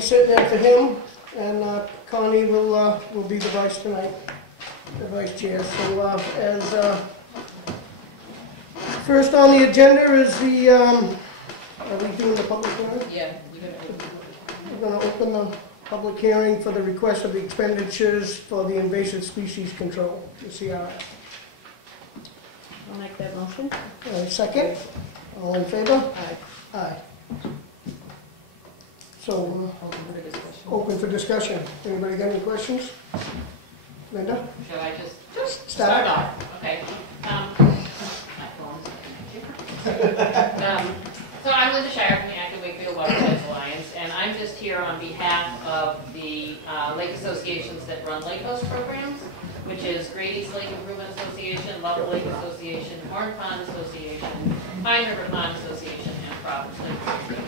be sitting in for him, and Connie will be the vice tonight, the vice chair. So as first on the agenda is the, are we doing the public hearing? Yeah. We're going to open the public hearing for the request of the expenditures for the invasive species control, the CRF. I'll make that motion. Second? All in favor? Aye. Aye. So, Open for discussion. open for discussion. Anybody got any questions? Linda? Shall I just Start. off? Okay. My phone's so I'm Linda Shire from the Active Wakefield Waterside Alliance, and I'm just here on behalf of the lake associations that run lake host programs, which is Grady's Lake Improvement Association, Level Lake Association, Horn Pond Association, Pine River Pond Association, and Providence Lake.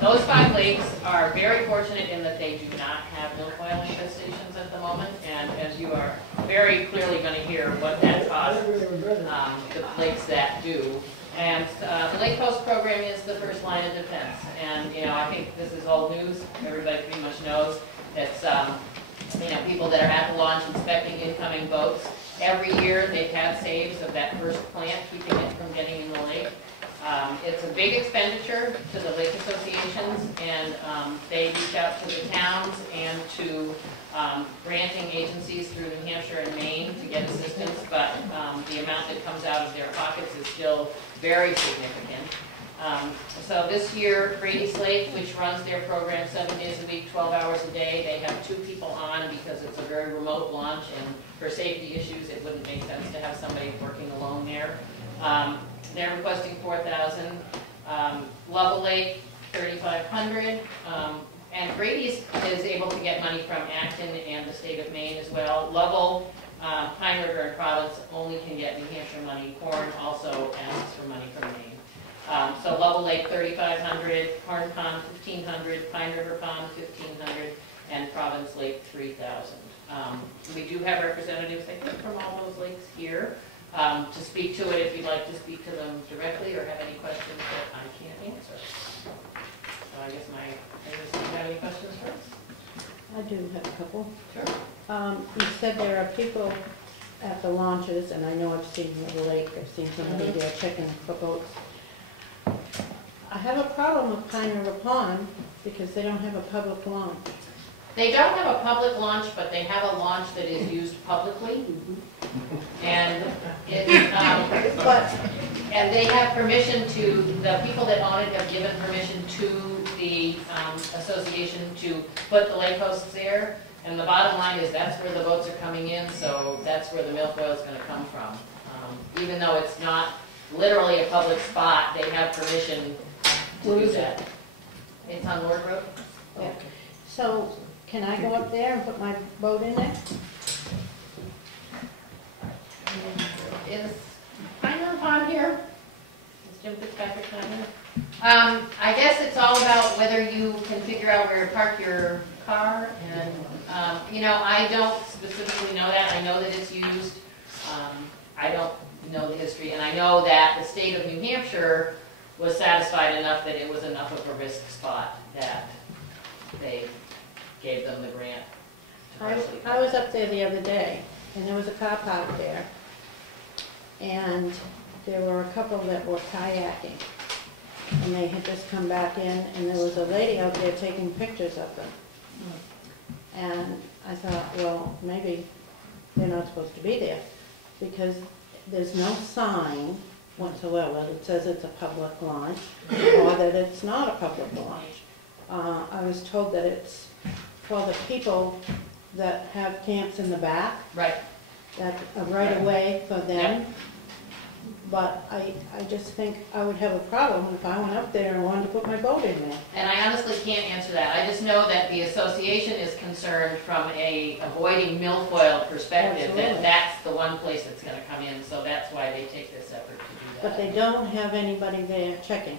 Those 5 lakes are very fortunate in that they do not have milfoil infestations at the moment, and as you are very clearly going to hear what that caused the lakes that do. And the Lake Coast program is the first line of defense, and I think this is old news. Everybody pretty much knows it's people that are at the launch inspecting incoming boats. Every year they've had saves of that first plant, keeping it from getting in the lake. It's a big expenditure to the lake associations, and they reach out to the towns and to granting agencies through New Hampshire and Maine to get assistance, but the amount that comes out of their pockets is still very significant. So this year, Grady's Lake, which runs their program 7 days a week, 12 hours a day, they have 2 people on because it's a very remote launch, and for safety issues, it wouldn't make sense to have somebody working alone there. They're requesting $4,000. Level Lake, $3,500. And Grady's is able to get money from Acton and the state of Maine as well. Level, Pine River, and Providence only can get New Hampshire money. Horn also asks for money from Maine. So Level Lake, $3,500. Horn Pond, $1,500. Pine River Pond, $1,500. And Providence Lake, $3,000. We do have representatives, I think, from all those lakes here. To speak to it if you'd like to speak to them directly or have any questions that I can't answer. So I guess do you have any questions for us? I do have a couple. Sure. You said there are people at the launches, and I know I've seen the lake, I've seen somebody there checking for boats. I have a problem with Pine River Pond because they don't have a public launch. They don't have a public launch, but they have a launch that is used publicly. And and they have permission to, the people that own it have given permission to the association to put the lake hosts there. And the bottom line is that's where the boats are coming in, so that's where the milfoil is going to come from. Even though it's not literally a public spot, they have permission to do that. It's on Ward Road. Yeah. So can I go up there and put my boat in there? Is Pine River Pond here? Is Jim Fitzpatrick not here? I guess it's all about whether you can figure out where to park your car, and I don't specifically know that. I know that it's used. I don't know the history, and I know that the state of New Hampshire was satisfied enough that it was enough of a risk spot that they gave them the grant. I was up there the other day, and there was a car parked there, and there were a couple that were kayaking, and they had just come back in, and there was a lady out there taking pictures of them. And I thought, well, maybe they're not supposed to be there, because there's no sign whatsoever that says it's a public launch, or that it's not a public launch. I was told that it's for the people that have camps in the back. Right. That a right of way for them. Yep. But I just think I would have a problem if I went up there and wanted to put my boat in there. And I honestly can't answer that. I just know that the association is concerned from a avoiding milfoil perspective. Absolutely. That that's the one place that's going to come in, so that's why they take this effort to do that. But they don't have anybody there checking.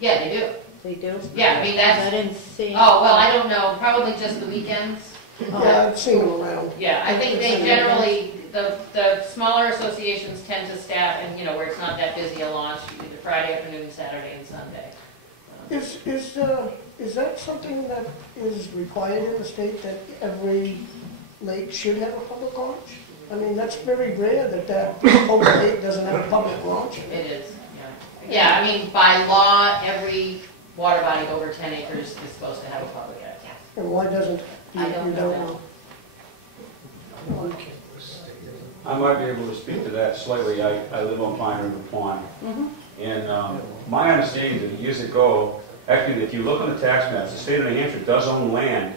Yeah, they do. They do? Yeah, I mean that's... I didn't see... Oh, well, I don't know. Probably just the weekends. Yeah, I've seen them around. Yeah, I think they generally, the smaller associations tend to staff, and where it's not that busy a launch, either Friday afternoon, Saturday, and Sunday. Is is that something that is required in the state, that every lake should have a public launch? I mean, that's very rare that whole lake doesn't have a public launch. It is, yeah. Yeah, I mean, by law, every water body over 10 acres is supposed to have a public access. And why doesn't, I don't know. I might be able to speak to that slightly. I live on Pine River Pond. And my understanding is that years ago, actually, if you look on the tax maps, the state of New Hampshire does own land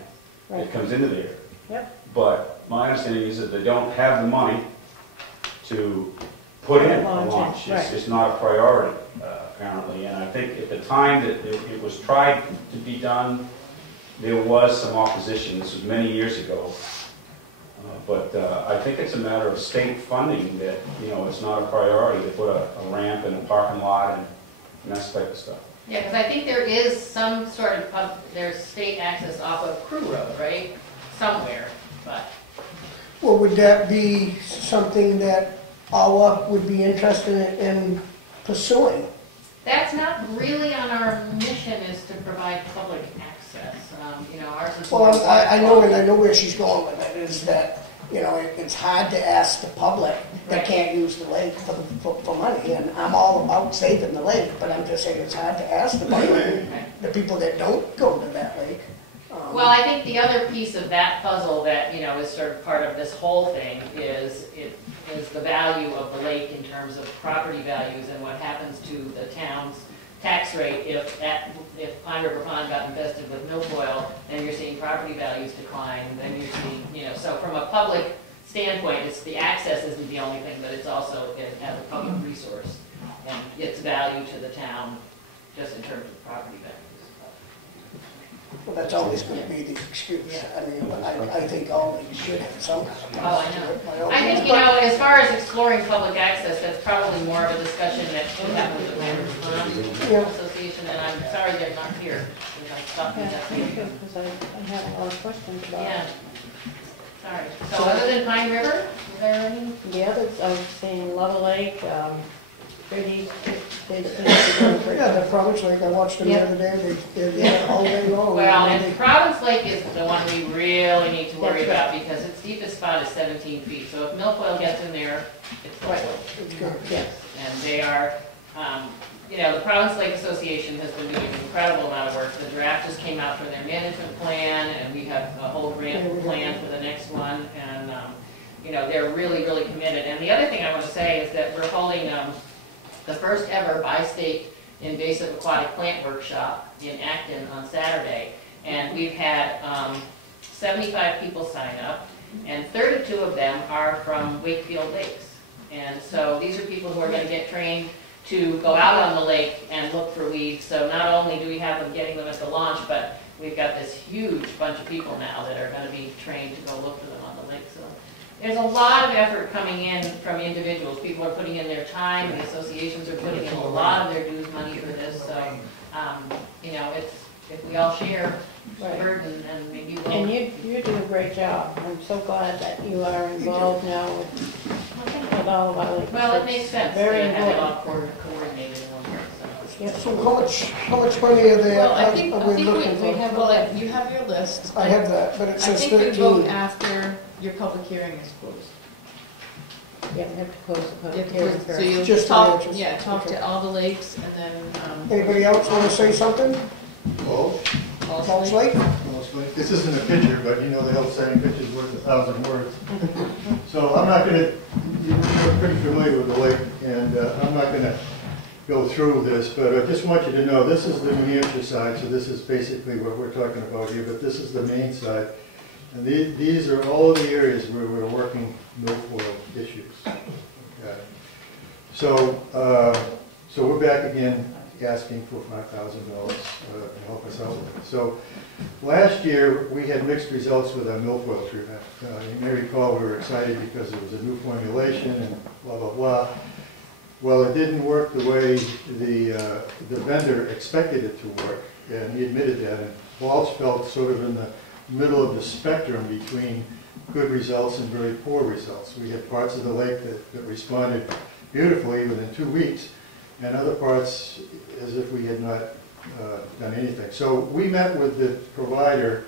that comes into there. Yep. But my understanding is that they don't have the money to put in a launch. It's not a priority, apparently. And I think at the time that it was tried to be done, there was some opposition. This was many years ago. But I think it's a matter of state funding that, you know, it's not a priority to put a ramp in a parking lot and that type of stuff. Yeah, because I think there is some sort of, there's state access off of Crew Road, right? Somewhere, but. Well, would that be something that AWA would be interested in pursuing? That's not really on our mission, is to provide public access. You know, ours is. Well, I know, and I know where she's going with it, is that, you know, it's hard to ask the public that can't use the lake for money, and I'm all about saving the lake, but I'm just saying it's hard to ask the public, the people that don't go to that lake. Well, I think the other piece of that puzzle that, you know, is sort of part of this whole thing is the value of the lake in terms of property values and what happens to the town's tax rate if Pine River Pond got infested with milfoil, then you're seeing property values decline, then you're seeing, you know, so from a public standpoint, it's the access isn't the only thing, but it's also as a public resource and its value to the town just in terms of property values. Well, that's always going to be the excuse. I mean, I think all these should have some. Oh, I know. I think, you know, as far as exploring public access, that's probably more of a discussion that should happen with the Pine River Pond Association, and I'm sorry they're not here. You know, stop me that thing. Because I have a lot of questions about Yeah. it. Sorry. So other than Pine River, is there any? The others, I was saying Level Lake, Brady, they seem to be doing pretty Yeah, good. the Province Lake, I watched them the other day, they're there all day long. Well, and Province Lake is the one we really need to worry about because its deepest spot is 17 feet. So if milfoil gets in there, it's milfoil. It's good. Yes. And they are, you know, the Province Lake Association has been doing an incredible amount of work. The draft just came out for their management plan, and we have a whole grant plan for the next one. And, you know, they're really, really committed. And the other thing I want to say is that we're holding the first ever by-state invasive aquatic plant workshop in Acton on Saturday. And we've had 75 people sign up, and 32 of them are from Wakefield Lakes. And so these are people who are going to get trained to go out on the lake and look for weeds. So not only do we have them getting them at the launch, but we've got this huge bunch of people now that are going to be trained to go look for them on the lake. So there's a lot of effort coming in from individuals. People are putting in their time. The associations are putting in a lot of their dues money for this. So, you know, it's, if we all share the burden, and maybe we'll... And you do a great job. I'm so glad that you are involved now with all of our lakes. Well, it makes sense to Very have it important. all coordinated in one place. So. Yep. So how much money are they, Well, I think are we looking we for? have well, you have your list. I have that, but it I says think we vote 13. after your public hearing is closed. Yeah, we have to close the You public have to hearing close- So first. you'll Just the talk, ranches. yeah, talk Okay. to all the lakes and then, Anybody else want to say something? Well, Falls Lake? this isn't a picture, but you know the old saying, picture's worth 1,000 words. So I'm not going to, you're pretty familiar with the lake, and I'm not going to go through this, but I just want you to know this is the New Hampshire side, so this is basically what we're talking about here, but this is the main side. And these are all the areas where we're working milfoil issues. Okay. So we're back again asking for $5,000 to help us out with it. So last year we had mixed results with our milfoil treatment. You may recall we were excited because it was a new formulation and blah, blah, blah. Well, it didn't work the way the vendor expected it to work, and he admitted that. And Walsh felt sort of in the middle of the spectrum between good results and very poor results. We had parts of the lake that responded beautifully within 2 weeks, and other parts as if we had not done anything. So we met with the provider,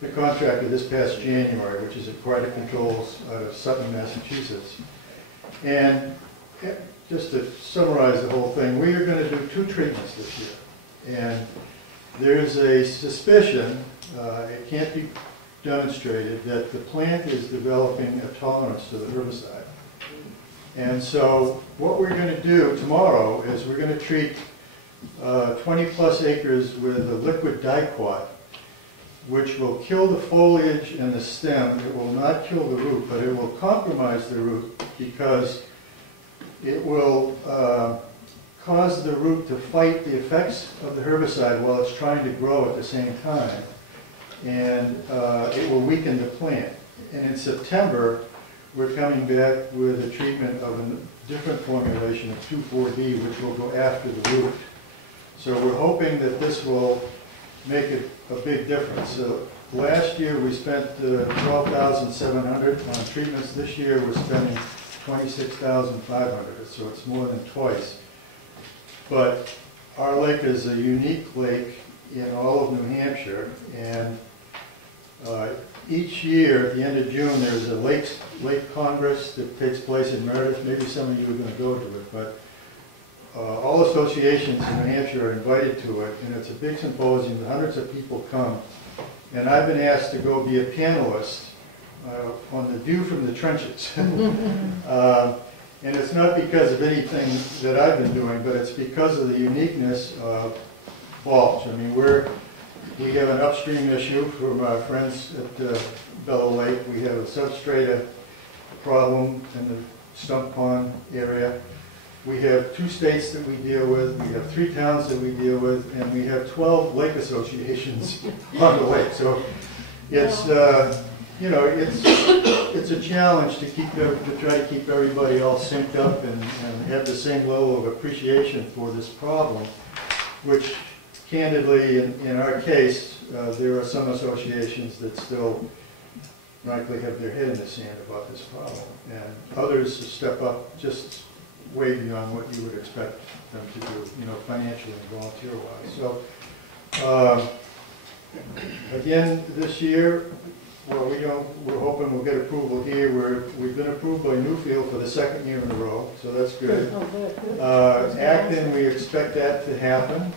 the contractor, this past January, which is Aquatic Controls out of Sutton, Massachusetts. And just to summarize the whole thing, we are going to do 2 treatments this year. And there's a suspicion, it can't be demonstrated, that the plant is developing a tolerance to the herbicide. And so what we're going to do tomorrow is we're going to treat 20 plus acres with a liquid diquat, which will kill the foliage and the stem. It will not kill the root, but it will compromise the root because it will cause the root to fight the effects of the herbicide while it's trying to grow at the same time. And it will weaken the plant. And in September, we're coming back with a treatment of a different formulation of 2,4-D, which will go after the root. So we're hoping that this will make a big difference. So last year we spent $12,700 on treatments. This year we're spending $26,500, so it's more than twice. But our lake is a unique lake in all of New Hampshire, and each year at the end of June there's a Lake Congress that takes place in Meredith. Maybe some of you are going to go to it, but all associations in New Hampshire are invited to it, and it's a big symposium. Hundreds of people come, and I've been asked to go be a panelist on the view from the trenches. And it's not because of anything that I've been doing, but it's because of the uniqueness of bulbs. I mean, we have an upstream issue from our friends at Bellow Lake. We have a substrata problem in the Stump Pond area. We have 2 states that we deal with, we have 3 towns that we deal with, and we have 12 lake associations on the lake. So it's, you know, it's a challenge to try to keep everybody all synced up and have the same level of appreciation for this problem, which candidly, in our case, there are some associations that still, frankly, have their head in the sand about this problem, and others step up just way beyond what you would expect them to do, you know, financially and volunteer-wise. So, again, this year, well, we're hoping we'll get approval here. We've been approved by Newfield for the 2nd year in a row, so that's good. Oh, good. Acton, we expect that to happen.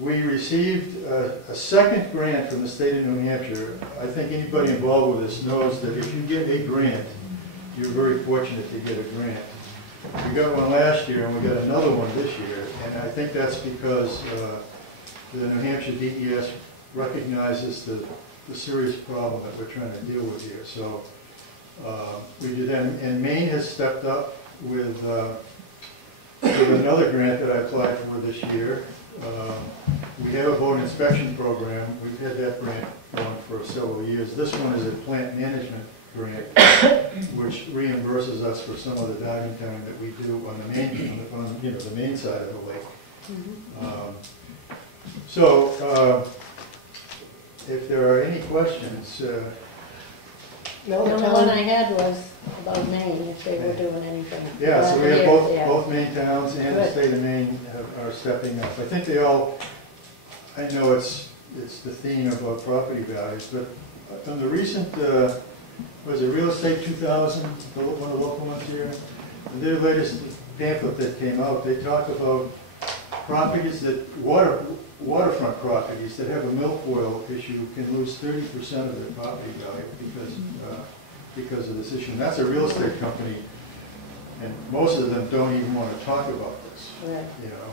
We received a second grant from the state of New Hampshire. I think anybody involved with this knows that if you get a grant, you're very fortunate to get a grant. We got one last year and we got another one this year, and I think that's because the New Hampshire DES recognizes the serious problem that we're trying to deal with here. So we did that, and Maine has stepped up with another grant that I applied for this year. We have a boat inspection program. We've had that grant going for several years. This one is a plant management grant, which reimburses us for some of the diving time that we do on the main, you know, the main side of the lake. If there are any questions. The only one I had was about Maine, if they were doing anything. Yeah, so we have both Maine towns and the state of Maine are stepping up. I think they all, I know it's the theme about property values, but on the recent, was it Real Estate 2000, one of the local ones here? In their latest pamphlet that came out, they talk about properties that, waterfront properties that have a milfoil issue can lose 30% of their property value because of this issue. And that's a real estate company, and most of them don't even want to talk about this. Right. You know.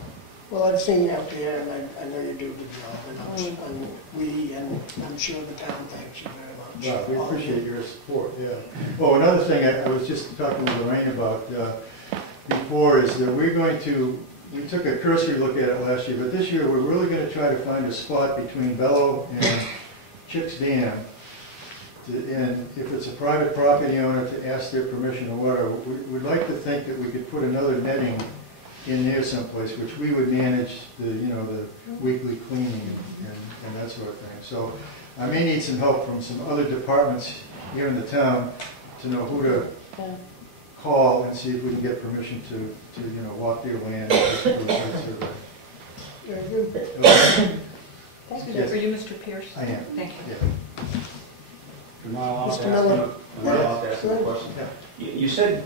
Well, I've seen you out there, and I know you do a good job, and I'm sure the town thanks you very much. Well, we appreciate your support, yeah. Oh, another thing I was just talking with Lorraine about before is that we took a cursory look at it last year, but this year we're really going to try to find a spot between Bellow and Chicks Dam, and if it's a private property owner, to ask their permission or whatever. We'd like to think that we could put another netting in there someplace, which we would manage the weekly cleaning and that sort of thing. So I may need some help from some other departments here in the town to know who to call and see if we can get permission to walk their land. Very good. Thank you. Yes. Are you Mr. Pierce? I am. Thank you. Yeah. Am I allowed Mr. to ask Miller. you, am I allowed to ask you a Yeah. question? Yeah. You said,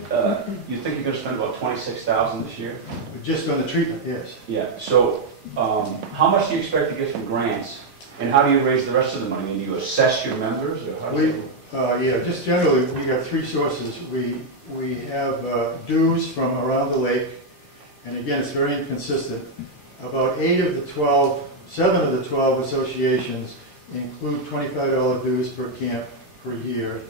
you think you're gonna spend about 26,000 this year? Just on the treatment, yes. Yeah, so, how much do you expect to get from grants? And how do you raise the rest of the money? Do you assess your members, or how does it? Yeah, just generally, we have three sources. We have dues from around the lake, and again, it's very inconsistent. About 7 of the 12 associations include $25 dues per camp per year.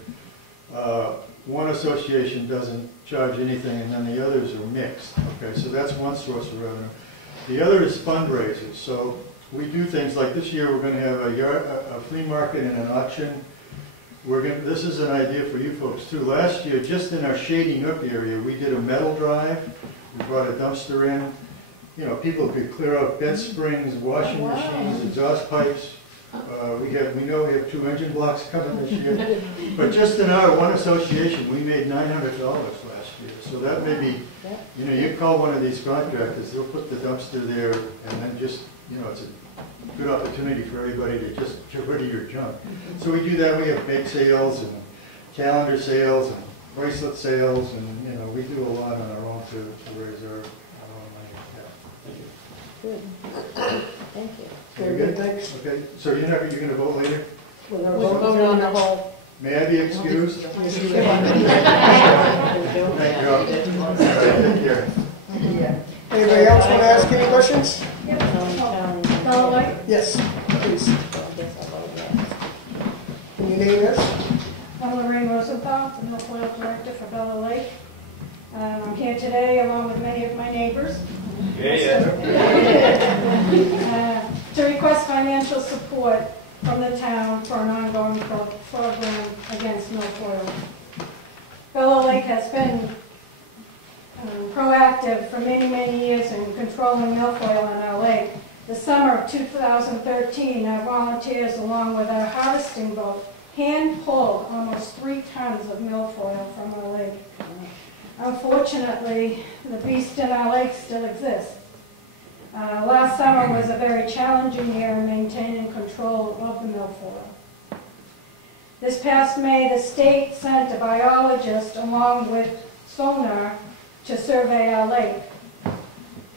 One association doesn't charge anything, and then the others are mixed. Okay, so that's one source of revenue. The other is fundraisers. So we do things like this year, we're going to have a flea market and an auction. This is an idea for you folks too. Last year, just in our Shady Nook area, we did a metal drive. We brought a dumpster in. You know, people could clear out bed springs, washing Wow. machines, exhaust pipes. We know we have 2 engine blocks coming this year. But just in our one association, we made $900 last year. So that may be, you know, you call one of these contractors, they'll put the dumpster there, and then just, you know, it's a good opportunity for everybody to just get rid of your junk. So we do that. We have bake sales and calendar sales and bracelet sales, and, you know, we do a lot on our own to raise our own money. Yeah. Good. Thank you. Very good, thanks. Okay, so you're going to vote later? We're gonna We'll vote. vote on the whole. May I be excused? Yes, you Thank you all. All right, take care. may. Anybody else want to ask any questions? Tony. Yes, please. I guess I'll vote yes. Can you name this? I'm Lorraine Rosenthal, the Milfoil Director for Bella Lake. I'm here today along with many of my neighbors to request financial support from the town for an ongoing program against milfoil. Bella Lake has been proactive for many, many years in controlling milfoil in our lake. The summer of 2013, our volunteers, along with our harvesting boat, hand-pulled almost 3 tons of milfoil from our lake. Unfortunately, the beast in our lake still exists. Last summer was a very challenging year in maintaining control of the milfoil. This past May, the state sent a biologist along with sonar to survey our lake.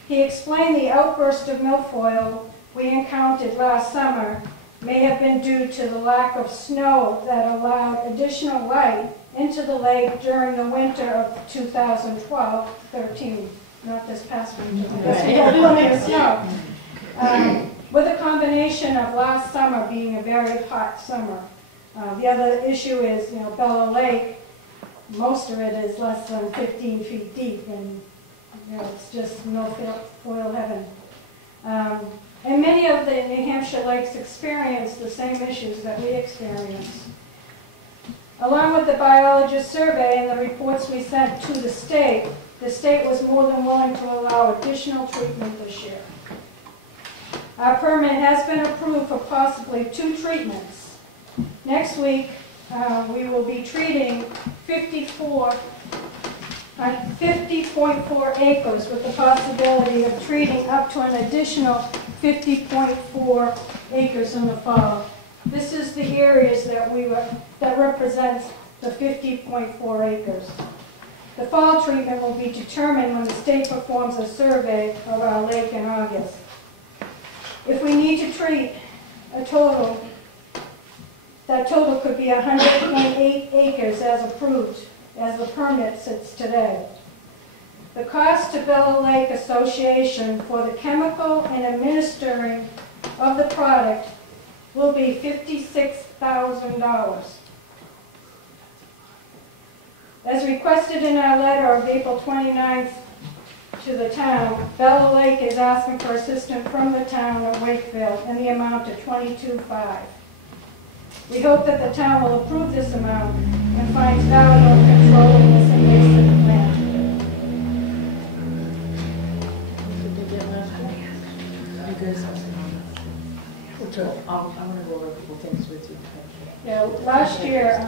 He explained the outburst of milfoil we encountered last summer may have been due to the lack of snow that allowed additional light into the lake during the winter of 2012-13, not this past winter. We had plenty of snow. With a combination of last summer being a very hot summer. The other issue is, you know, Bella Lake, most of it is less than 15 feet deep, and you know, it's just milfoil heaven. And many of the New Hampshire lakes experience the same issues that we experience. Along with the biologist survey and the reports we sent to the state was more than willing to allow additional treatment this year. Our permit has been approved for possibly 2 treatments. Next week, we will be treating 50.4 acres with the possibility of treating up to an additional 50.4 acres in the fall. This is the areas that represents the 50.4 acres. The fall treatment will be determined when the state performs a survey of our lake in August. If we need to treat a total, that total could be 100.8 acres as approved, as the permit sits today. The cost to Bella Lake Association for the chemical and administering of the product will be $56,000. As requested in our letter of April 29th to the town, Bella Lake is asking for assistance from the town of Wakefield in the amount of $22,500. We hope that the town will approve this amount and finds value in controlling this invasive plant. What's that? I want to go over a couple things with you. Yeah, last year,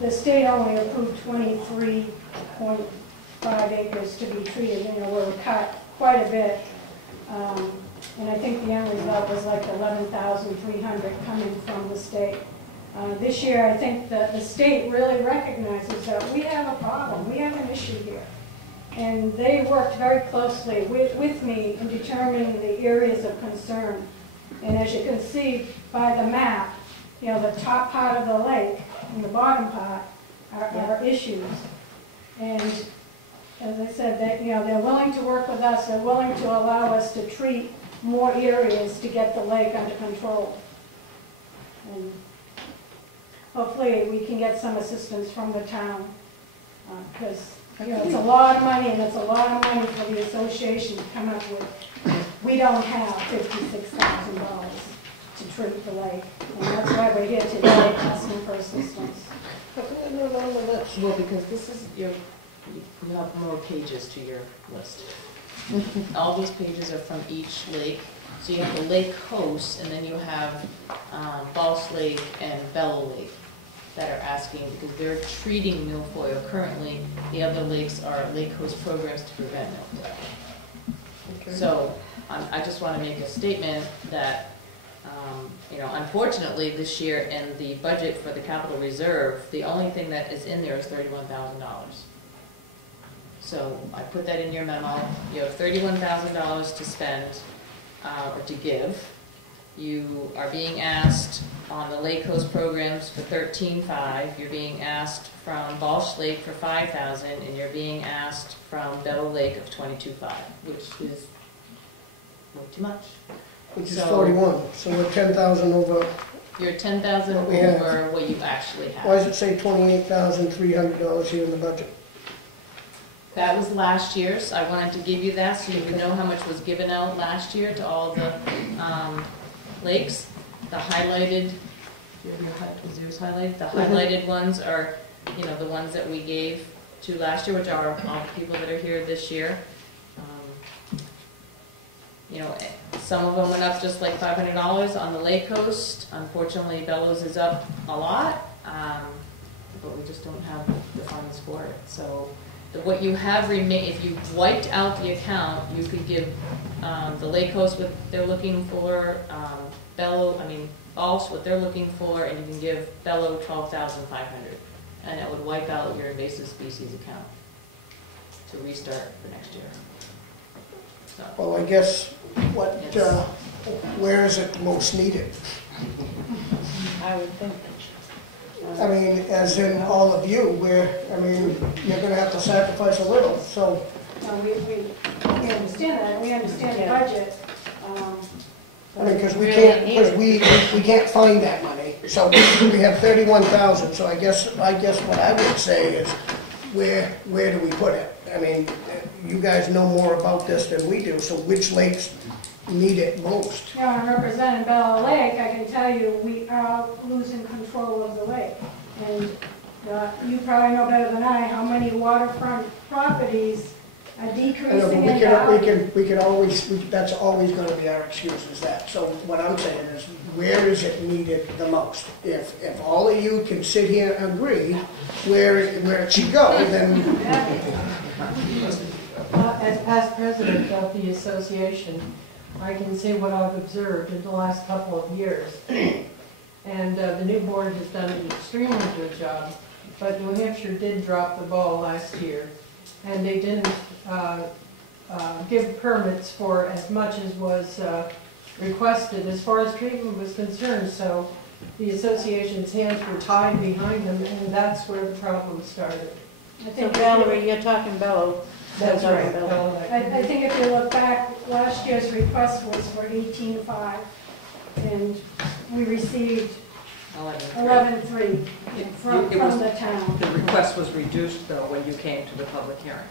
the state only approved 23.5 acres to be treated, and we were cut quite a bit. And I think the end result was like 11,300 coming from the state. This year, I think that the state really recognizes that we have a problem, we have an issue here. And they worked very closely with me in determining the areas of concern. And as you can see by the map, you know, the top part of the lake and the bottom part are issues. And as I said, that, you know, they're willing to work with us, they're willing to allow us to treat more areas to get the lake under control. And hopefully we can get some assistance from the town, because you know, it's a lot of money, and it's a lot of money for the association to come up with. We don't have $56,000 to treat the lake, and that's why we're here today asking for assistance. Well, because this is you have more pages to your list. All these pages are from each lake. So you have the lake host, and then you have Balch Lake and Bellow Lake that are asking, because they're treating milfoil currently. The other lakes are lake host programs to prevent milfoil. Okay. So I just want to make a statement that, you know, unfortunately this year in the budget for the capital reserve, the only thing that is in there is $31,000. So I put that in your memo. You have $31,000 to spend or to give. You are being asked on the lake host programs for $13,500. You're being asked from Balch Lake for $5,000, and you're being asked from Bellow Lake of $22,500, which is way too much. Which is 41, so we're 10,000 over. You're 10,000 over what you actually have. Why does it say $28,300 here in the budget? That was last year's. I wanted to give you that so you would know how much was given out last year to all the lakes. The highlighted, is yours highlighted? The highlighted ones are, you know, the ones that we gave to last year, which are all the people that are here this year. You know, some of them went up just like $500 on the lake coast. Unfortunately, Bellows is up a lot, but we just don't have the funds for it. So what you have remain, if you wiped out the account, you could give the lake coast what they're looking for, Balch what they're looking for, and you can give Bellow $12,500, and that would wipe out your invasive species account to restart for next year. So. Well, I guess where is it most needed? I would think. I mean, as in all of you, you're going to have to sacrifice a little, so. We understand that, we understand the budget. I mean, because we can't find that money, so we have 31,000, so I guess what I would say is, where do we put it? I mean, you guys know more about this than we do, so which lakes need it most? Yeah, I'm representing Bellow Lake. I can tell you we are losing control of the lake. And you probably know better than I how many waterfront properties are decreasing in value. We can always, that's always going to be our excuse is that. So what I'm saying is, where is it needed the most? If all of you can sit here and agree where it should go, then... As president of the association, I can say what I've observed in the last couple of years. And the new board has done an extremely good job, but New Hampshire did drop the ball last year. And they didn't give permits for as much as was requested as far as treatment was concerned. So the association's hands were tied behind them, and that's where the problem started. I think Valerie, you're talking Bellow. That's right. I think if you look back, last year's request was for $18,500, and we received $11,300 from the town. The request was reduced, though, when you came to the public hearing.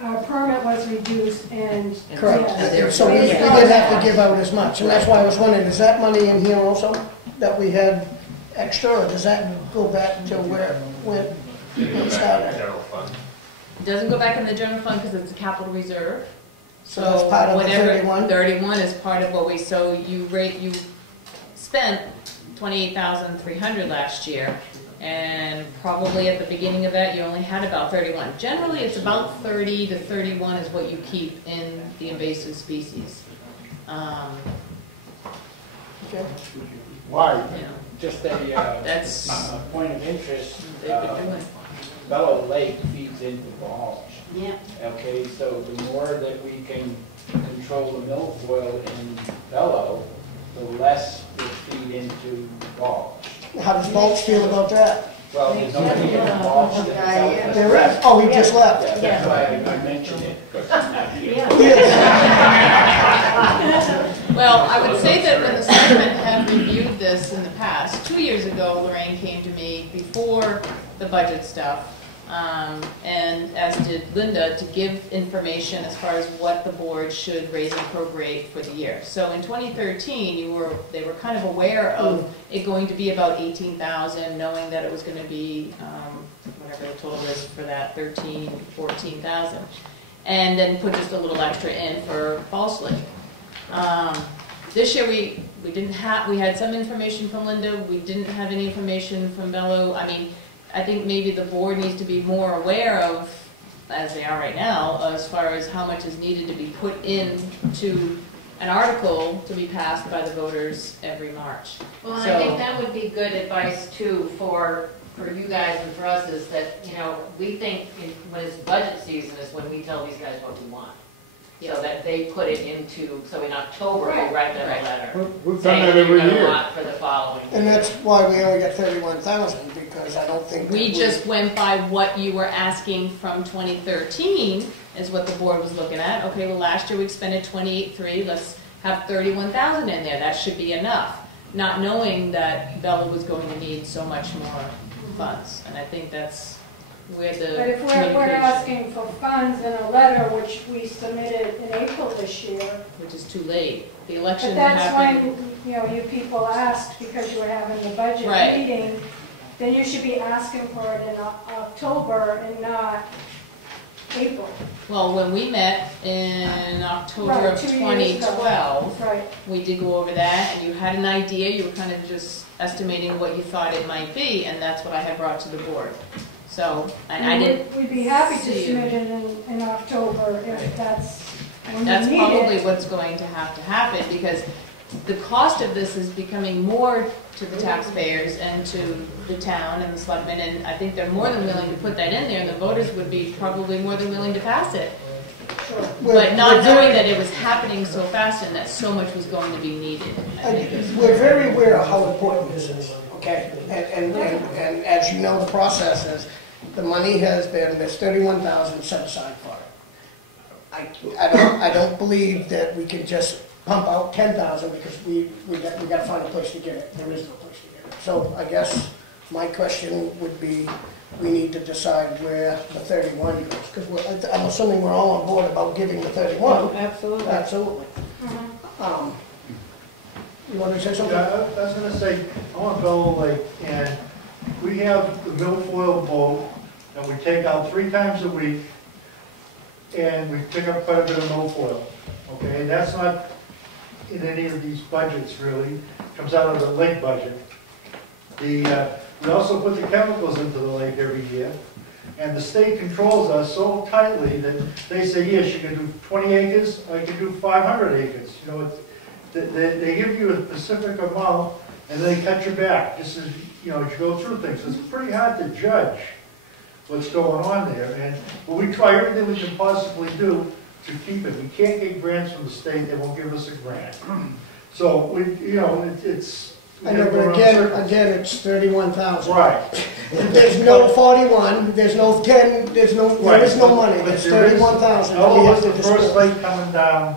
Our permit was reduced, and Correct. yes. So we didn't have to give out as much, and that's why I was wondering, is that money in here also that we had extra, or does that go back to where it started? General fund. It doesn't go back in the general fund because it's a capital reserve. So that's part of the 31? 31 is part of what we, so you spent $28,300 last year, and probably at the beginning of that you only had about 31. Generally it's about 30 to 31 is what you keep in the invasive species. Why? You know, Just a that's, point of interest, they've been doing. Bellow Lake feeds into Balls. Yeah. Okay, so the more that we can control the milfoil in Bellow, the less it feed into Balls. How does Balch feel about that? Well, there's nobody in Balls that sells There is, oh, he just left. Yeah, that's why I mentioned it, because I'm not here. Well, I would say that when the selectmen have reviewed this in the past, 2 years ago, Lorraine came to me before the budget stuff, and as did Linda, to give information as far as what the board should raise and appropriate for the year. So in 2013, they were kind of aware of it going to be about 18,000, knowing that it was going to be, whatever the total is for that, 13, 14,000. And then put just a little extra in for Falls Lake. This year we had some information from Linda, we didn't have any information from Bello. I mean, I think maybe the board needs to be more aware of, as they are right now, as far as how much is needed to be put into an article to be passed by the voters every March. Well, and I think that would be good advice too for you guys and for us, is that, you know, we think when it's budget season is when we tell these guys what we want. So that they put it into, so in October, we write them a letter. We've done that saying every you're gonna year. want for the following. And that's why we only got 31,000, because I don't think. We just went by what you were asking from 2013, is what the board was looking at. Okay, well, last year we expended 28.3, let's have 31,000 in there, that should be enough. Not knowing that Bella was going to need so much more funds, and I think that's where the But if we're asking for funds in a letter, which we submitted in April this year, which is too late. The but election that's happened. when, you know, you people asked because you were having the budget Right. meeting, then you should be asking for it in October and not April. Well, when we met in October Right, of 2 years ago. 2012, Right. we did go over that, and you had an idea, you were kind of just estimating what you thought it might be, and that's what I had brought to the board. So, and I didn't. We'd be happy to see- submit it in October if that's when That's you need probably it. what's going to happen, because the cost of this is becoming more to the taxpayers and to the town and the selectmen, and I think they're more than willing to put that in there, and the voters would be probably more than willing to pass it. Sure. But not knowing that it was happening so fast and that so much was going to be needed, I think is. We're very aware of how important this is, okay? And as you know, the process is, the money has been, there's 31,000 set aside for it. I don't believe that we can just pump out 10,000 because we got to find a place to get it. There is no place to get it. So I guess my question would be, we need to decide where the 31 goes, because I'm assuming we're all on board about giving the 31. Absolutely. Absolutely. You want to say something? Yeah, I was gonna say, I want to go like, and we have the milfoil boat, and we take out 3 times a week, and we pick up quite a bit of milfoil, okay? That's not in any of these budgets, really. Comes out of the lake budget. We also put the chemicals into the lake every year, and the state controls us so tightly that they say, yes, you can do 20 acres, or you can do 500 acres. You know, they give you a specific amount, and they cut your back, just as, you know, as you go through things. It's pretty hard to judge what's going on there, but we try everything we can possibly do to keep it. We can't get grants from the state, they won't give us a grant. So, it's... I know, but again, it's 31,000. Right. There's no 41, there's no 10, there is no money, there's 31,000. No, it's the first lake coming down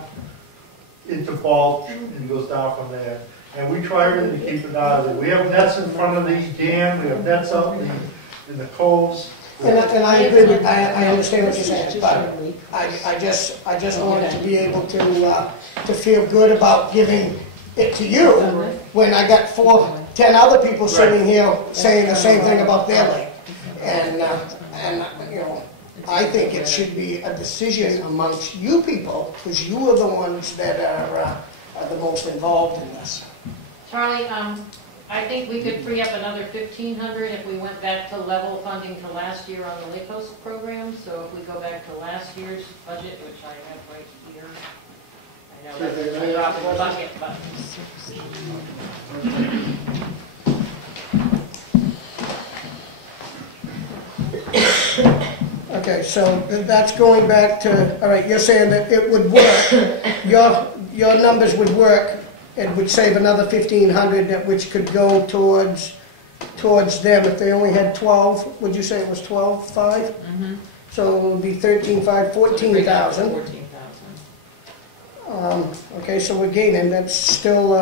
into Balch, and it goes down from there. And we try everything to keep it out of there. We have nets in front of the dam, we have nets out in the coves. And I agree with, I understand what you're saying, but I just wanted to be able to feel good about giving it to you when I got 10 other people sitting here saying the same thing about their lake. And you know, I think it should be a decision amongst you people, because you are the ones that are the most involved in this. Charlie, I think we could free up another 1,500 if we went back to level funding for last year on the Lake Coast program. So if we go back to last year's budget, which I have right here, I know, that's a drop in the bucket, but. Okay, so that's going back to, all right, you're saying that it would work, your numbers would work, it would save another 1,500, which could go towards them if they only had 12, would you say it was 12,500? Mm-hmm. So it would be 13,500, 14,000. 14,000. Okay, so we're gaining, that's still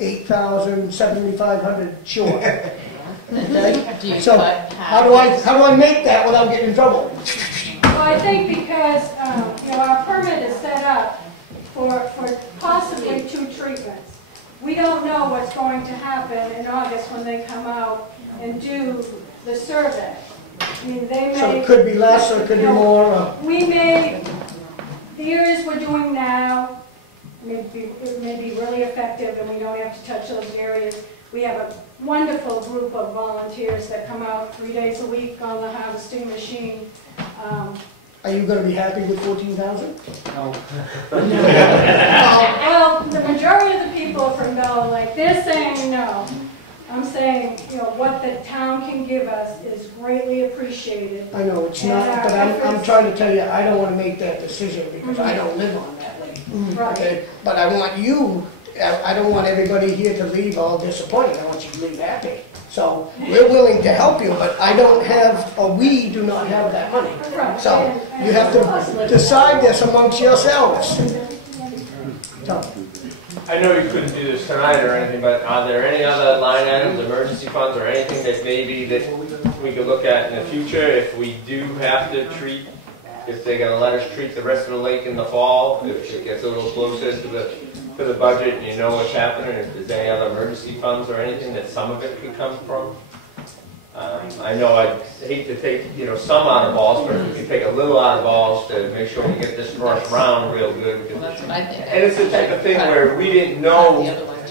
8,000, 7,500 short. Okay? Do you So cut how do I make that without getting in trouble? Well, I think because, our permit is set up for possibly 2 treatments. We don't know what's going to happen in August when they come out and do the survey. I mean, they may... So it could be less or it could be more? Or... We may, the areas we're doing now, it may be really effective and we don't have to touch those areas. We have a wonderful group of volunteers that come out 3 days a week on the harvesting machine. Are you going to be happy with 14,000? No. Well, the majority of the people from Bella Lake, they're saying no. I'm saying, what the town can give us is greatly appreciated. I know it's not, but I'm trying to tell you, I don't want to make that decision because I don't live on that lake. Right. Okay? But I want you, I don't want everybody here to leave all disappointed. I want you to leave happy. So we're willing to help you, but I don't have, or we do not have that money. Right. So you have to decide this amongst yourselves. So, I know you couldn't do this tonight or anything, but are there any other line items, emergency funds, or anything that maybe that we could look at in the future if we do have to treat, if they're gonna let us treat the rest of the lake in the fall, if it gets a little closer to the budget and you know what's happening, if there's any other emergency funds or anything that some of it could come from? I know I'd hate to take, some out of balls, but if we could take a little out of balls to make sure we get this first round real good. Well, that's what I think. And it's the type of thing where we didn't know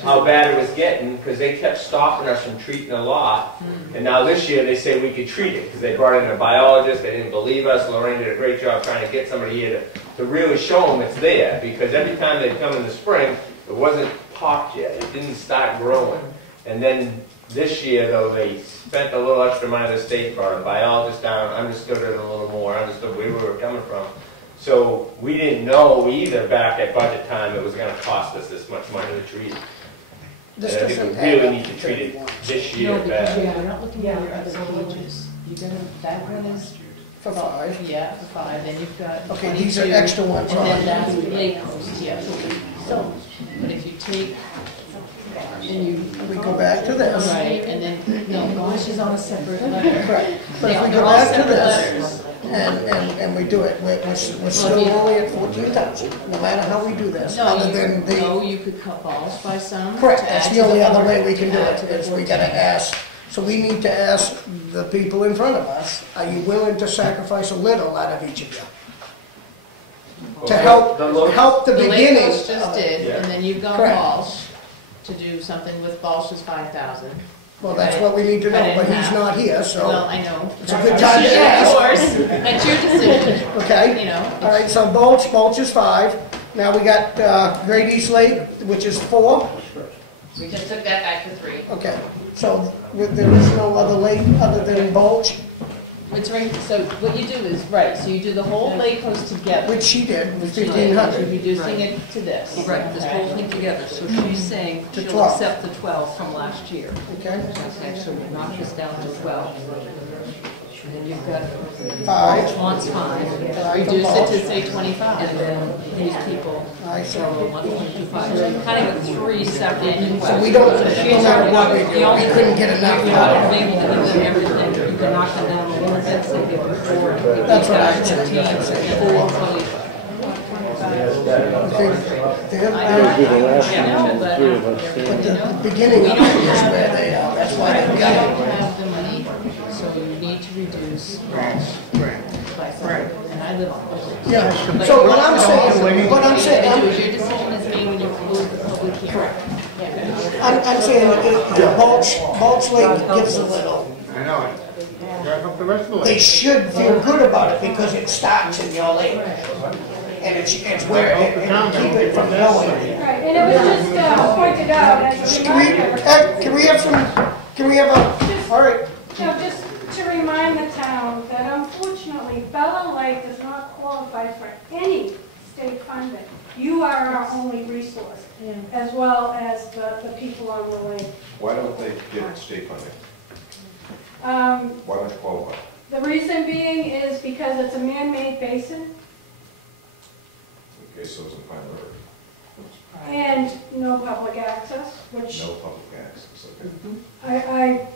how bad it was getting because they kept stopping us from treating a lot. And now this year they say we could treat it because they brought in a biologist. They didn't believe us. Lorraine did a great job trying to get somebody here to really show them it's there, because every time they'd come in the spring, it wasn't popped yet. It didn't start growing. And then this year, though, they spent a little extra money at the state for a biologist down, understood it a little more, understood where we were coming from. So we didn't know either back at budget time it was going to cost us this much money to treat it. And I think we really need to treat it this year. No, because you're not looking at your other pages. That one is for 5. Yeah, for 5. Then you've got Okay, these are extra ones. and then that's Lake Coast, yeah. So, but if you take, and you... We go back to this. Right, and then, no, Gosh is on a separate letter. Right. But if we They're go all back to separate this, letters. and we do it, we're still only at 14,000, no matter how we do this, No, other than the... no, you could cut balls by some. Correct, to that's add the to only other way we can do add it, to the is we gotta 14. ask, so we need to ask the people in front of us, are you willing to sacrifice a little out of each of you? To help the The Lake beginning Coast just of it. did, and then you've got Correct. Walsh to do something with Walsh's 5,000. Well, that's what we need to know, but he's not here, Well, so, I know. it's a good time to ask. Of course, that's your decision, Okay? you know. All right, so Bulch is 5, now we got Great East Lake, which is 4. We just took that back to 3. Okay, so there is no other lake other than Bulch, It's right, so what you do is, right, so you do the whole Lake Coast together. which she did, Which you did, 1,500. reducing it to this. Right, this whole thing together, so she's saying To she'll 12. accept the 12 from last year. Okay, Okay, so we knock this down to 12. And then you've got 5. wants 5, Reduce it to say 25. and then these people, I see. so 1.25. So kind of 3 separate requests. So we don't, So no she's matter already what we got do, the only we couldn't get enough. You have maybe to give them everything, you can knock them down a little bit, say give them 4. That's what I said. And then so No, but But the beginning of it is where they are, that's why we they got don't it. have the money, so you need to reduce by something. And I live on it. Yeah, so what I'm saying, You do is your decision is made when you close the public hearing. I'm saying that Bulch Lake gets a little. I know it. Gotta help the rest of the They lake. should feel good about it because it starts in your lake. and it's where it keep it from going. Right, and it was just pointed out as a reminder. Can we have a, all right. Just to remind the town that unfortunately Bella Lake does not qualify for any state funding. You are our only resource, as well as the people on the lake. Why don't they get state funding? Why don't they qualify? The reason being is because it's a man-made basin Okay, so it's a Pine River. and no public access, which No public access, okay. I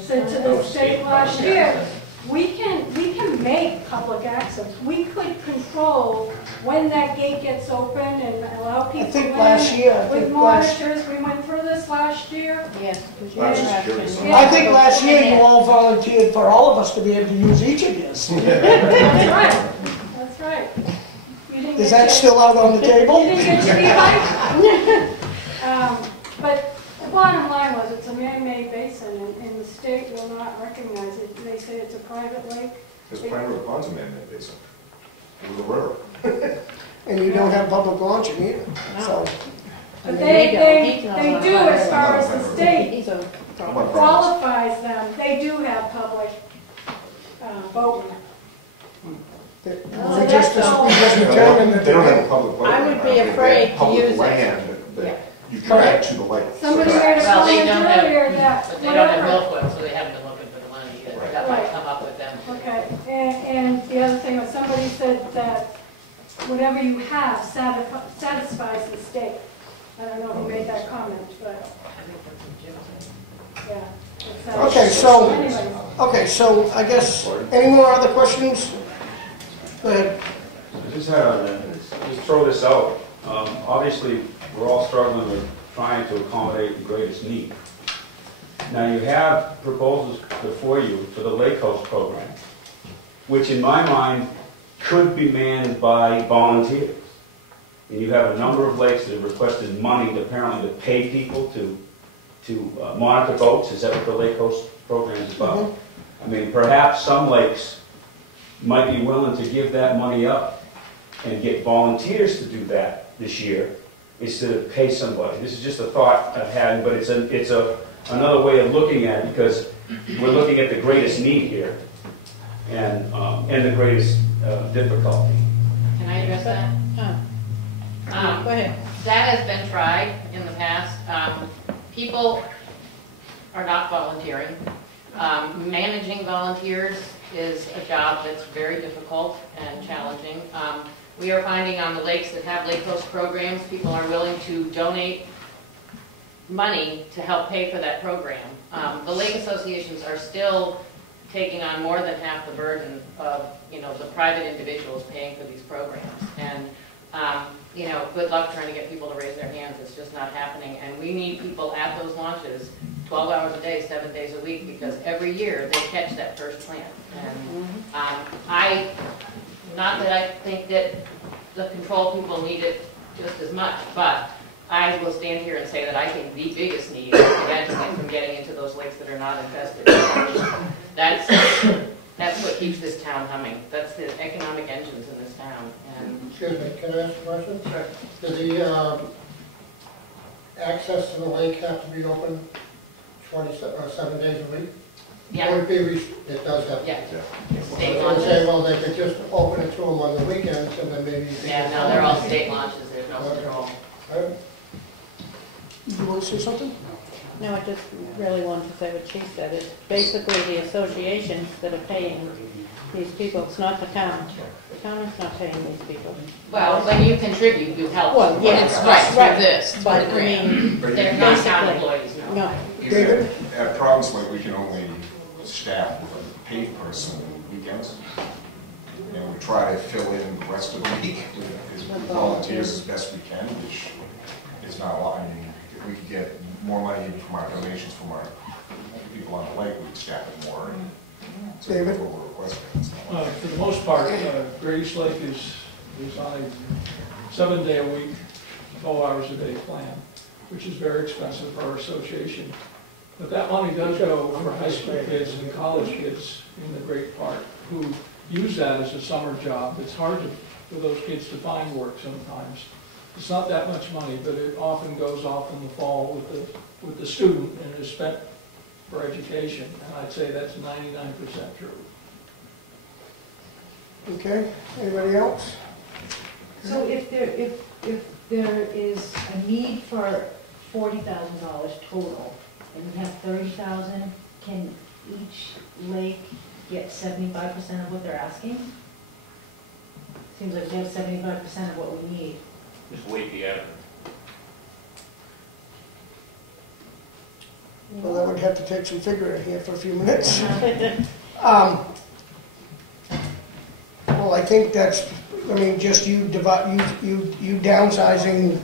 said to the state last year, we can make public access. We could control when that gate gets open and allow people in. I think last year, With monitors, we went through this last year. Yes. I was just curious. I think last year you all volunteered for all of us to be able to use each of yours. That's right, that's right. You didn't Is get that your- still out on the table? You didn't get your e-bike? But the bottom line was, it's a man-made basin, and the state will not recognize it. They say it's a private lake. Because Pine River Pond's a man-made basin. It was a river. And you don't have public launching either, so. But they do, as far as the state He's a problem. qualifies them, they do have public boat ramp. We just determined that They don't have a public boat. I would be ramp. They have afraid to public use it. land Yeah. that you connect to the lake. Somebody So made a Well, they comment don't have- earlier that But they don't have whatever. milfoil, so they haven't been looking for the money either. Right. That might come up with them. Okay, and the other thing was, somebody said that whatever you have satisfies the state. I don't know who made that comment, but, yeah. it's, Okay, so- anyways. Okay, so I guess, any more other questions? Go ahead. I just just throw this out. Obviously, we're all struggling with trying to accommodate the greatest need. Now, you have proposals before you for the Lake Coast program, which in my mind could be manned by volunteers. And you have a number of lakes that have requested money apparently to pay people to monitor boats. Is that what the Lake Coast program is about? I mean, perhaps some lakes might be willing to give that money up and get volunteers to do that this year instead of pay somebody. This is just a thought I've had, but it's another way of looking at it, because we're looking at the greatest need here and the greatest difficulty. Can I address that? Go ahead. That has been tried in the past. People are not volunteering. Managing volunteers is a job that's very difficult and challenging. We are finding on the lakes that have Lake Coast programs, people are willing to donate money to help pay for that program. The lake associations are still taking on more than half the burden of, the private individuals paying for these programs. And, good luck trying to get people to raise their hands. It's just not happening. And we need people at those launches 12 hours a day, 7 days a week, because every year they catch that first plant. And not that I think that the control people need it just as much, but I will stand here and say that I think the biggest need is preventing it from getting into those lakes that are not infested. That's what keeps this town humming. That's the economic engines in this town. And Excuse me, can I ask a question? Sure. Does the access to the lake have to be open 7 days a week? yeah, Or it does have to? yeah. Yeah. State I would say, launches. well, they could just open it to them on the weekends and then maybe. Yeah, no, they're all state launches. There's no control. You want to say something? No, I just really wanted to say what she said. It's basically the associations that are paying these people. It's not the town. The town is not paying these people. Well, when you contribute, you help. Well, yes, It's right, through this. But I mean, They're not town basically, employees, no. no. David? At problems like we can only staff with a paid person weekends. And we try to fill in the rest of the week with volunteers as best we can, which is not a lot. I mean, if we could get more money in from our donations from our people on the lake, we'd staff it more. So David? that's what we're requesting. It's not like- For the most part, Grace Lake is on a 7-day-a-week, 12 hours a day plan, which is very expensive for our association. But that money does go for high school kids and college kids in the great part, who use that as a summer job. It's hard to for those kids to find work sometimes. It's not that much money, but it often goes off in the fall with the student and is spent for education, and I'd say that's 99% true. Okay, anybody else? So if there is a need for $40,000 total, and we have 30,000, can each lake get 75% of what they're asking? Seems like they have 75% of what we need. Just wait the average. Well, I would have to take some figuring here for a few minutes. Well, I think that's, I mean, just you downsizing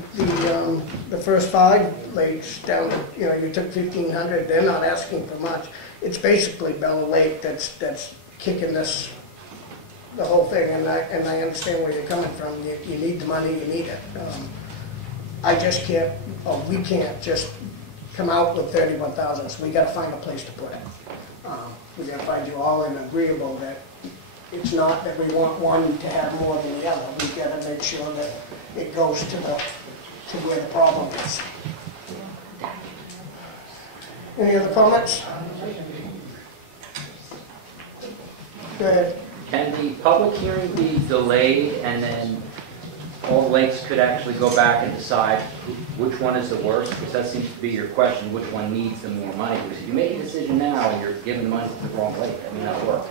the first 5 lakes down to, you know, you took 1,500, they're not asking for much. It's basically Bella Lake that's kicking this, the whole thing, and I understand where you're coming from. You need the money, you need it. I just can't, we can't just come out with 31,000, so we gotta find a place to put it. We gotta find you all in agreeable that it's not that we want one to have more than the other. We gotta make sure that it goes to where the problem is. Any other comments? Go ahead. Can the public hearing be delayed and then all lakes could actually go back and decide which one is the worst? Because that seems to be your question, which one needs the more money? Because if you make a decision now and you're giving the money to the wrong lake, that may not work.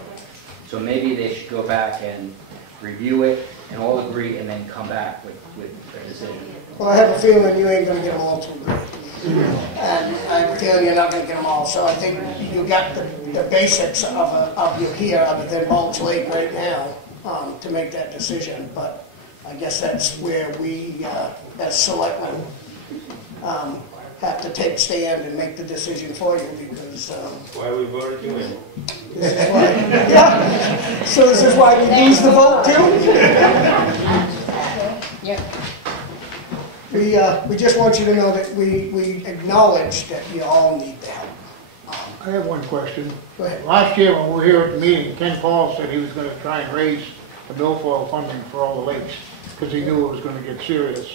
So maybe they should go back and review it and all agree and then come back with a decision. Well, I have a feeling you ain't gonna get them all to agree. And I have a feeling you're not gonna get them all. So I think you got the basics of you here, other than Balch Lake right now, to make that decision. But I guess that's where we, as selectmen, have to take stand and make the decision for you, because Why we voted you in? this is why, yeah. So this is why we lose the vote too. Yep. We just want you to know that we acknowledge that you all need the help. I have one question. Go ahead. Last year when we were here at the meeting, Ken Paul said he was gonna try and raise the milfoil funding for all the lakes, because he knew it was gonna get serious.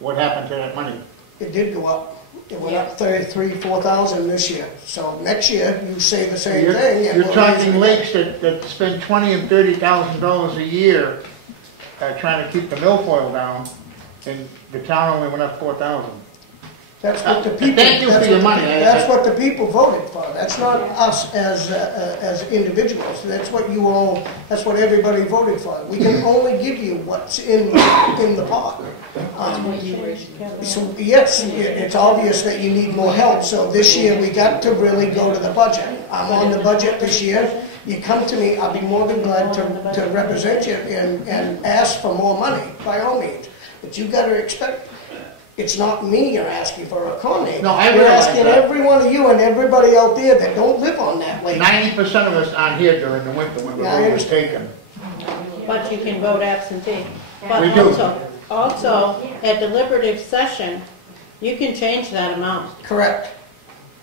What happened to that money? It did go up. It went up 4,000 this year. So next year, you say the same thing. and You're we'll talking raise it. lakes that spend $20,000 and $30,000 a year trying to keep the milfoil down, and the town only went up 4,000. That's what the people. Thank you for your money. That's what the people voted for. That's not us as individuals. That's what you all. That's what everybody voted for. We can only give you what's in the pot. So yes, it's obvious that you need more help. So this year we got to really go to the budget. I'm on the budget this year. You come to me, I'll be more than glad to represent you and ask for more money, by all means. But you got to expect. It's not me you're asking for a Connie. No, I You're realize asking that. every one of you and everybody out there that don't live on that lake. 90% of us aren't here during the winter when the Yeah, I road was taken. But you can vote absentee. But We do. also, at deliberative session, you can change that amount. Correct.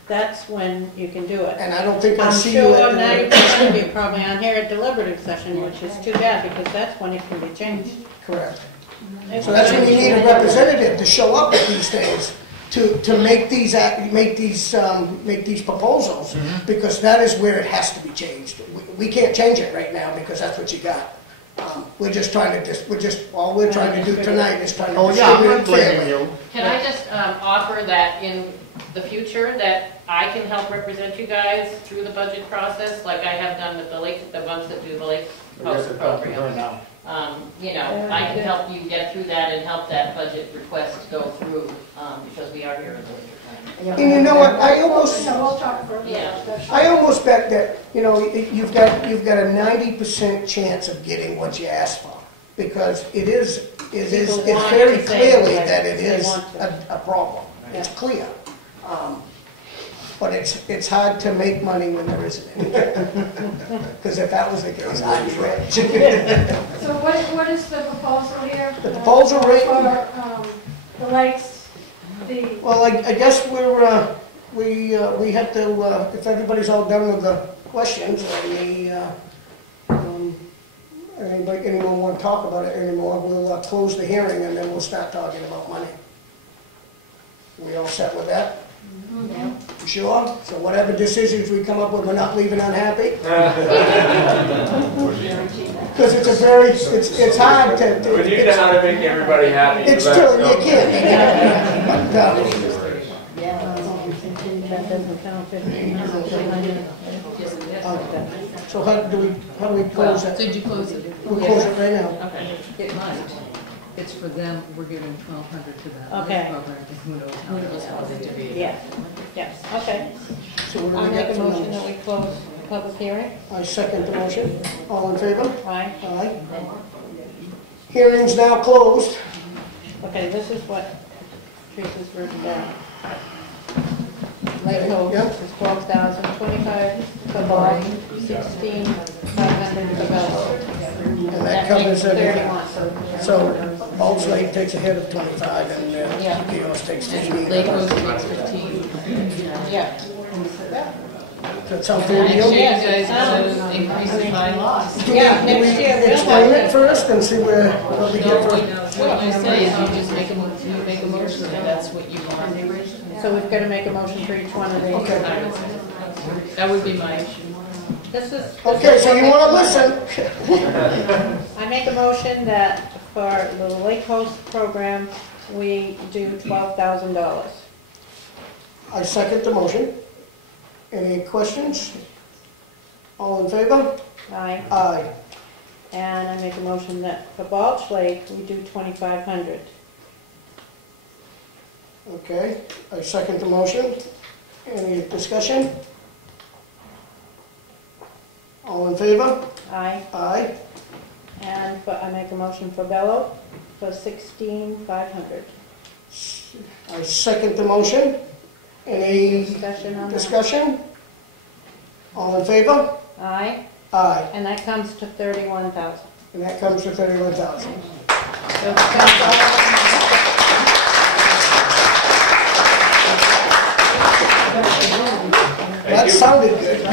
That's when you can do it. And I don't think I I'm see you sure at 90% of you probably aren't here at deliberative session, which is too bad, because that's when it can be changed. Correct. So that's when you need a representative to show up at these things to make these proposals, because that is where it has to be changed. We can't change it right now because that's what you got. We're just trying to all we're trying to do tonight is trying to distribute fairly. Can I just offer that in the future, that I can help represent you guys through the budget process, like I have done with the ones that do the Lake Coast program. You know, I can help you get through that and help that budget request go through, because we are here in the winter time. And you know what? I We'll talk further. Yeah. I almost bet that, you know, you've got a 90% chance of getting what you asked for, because it's very clearly that it is a problem. It's clear. But it's hard to make money when there isn't any. Because if that was the case, I'd be rich. So what is the proposal here? The proposal rate- For the lakes, Well, I guess we have to, if everybody's all done with the questions, Anybody, anyone want to talk about it anymore, we'll close the hearing and then we'll start talking about money. We all set with that? You sure? So whatever decisions we come up with, we're not leaving unhappy? Because it's a very, it's hard to. When you know how to make everybody happy, It's true, you can't. But, That doesn't count 1,500. so how do we close it? Did you close it? We'll close it right now. Okay. It might. It's for them, we're giving 1,200 to them. Okay. Program, who knows how those want to be. Yeah, yes, okay. So what do I'll we make get a for motion that numbers? we close the public hearing. I second the motion. All in favor? Aye. Aye. Hearing's now closed. Okay, this is what Teresa's written down. Lake Hope Yep. is 12,000, 25 for Bob, 16,500 for Bella. And that covers makes everything. 31. So Bulge Lake takes a hit of 25 and Yeah. Keos takes 15. Lake Coast takes 15. Yeah. That sound Next good year, to you you? guys have to increase it by law. Yeah, next year we'll Explain it have first and see where, what we No, get from. what you say is you just make a motion, and that's what you want. to, so we've got to make a motion for each one of these. Okay. That would be my issue. This is. Okay, so you want to listen? I make a motion that for the Lake Coast program, we do $12,000. I second the motion. Any questions? All in favor? Aye. Aye. And I make a motion that for Balch Lake, we do 2,500. Okay, I second the motion. Any discussion? All in favor? Aye. Aye. And I make a motion for Bello for 16,500. I second the motion. Any Discussion on that? discussion? All in favor? Aye. Aye. And that comes to 31,000. And that comes to 31,000. So That sounded good.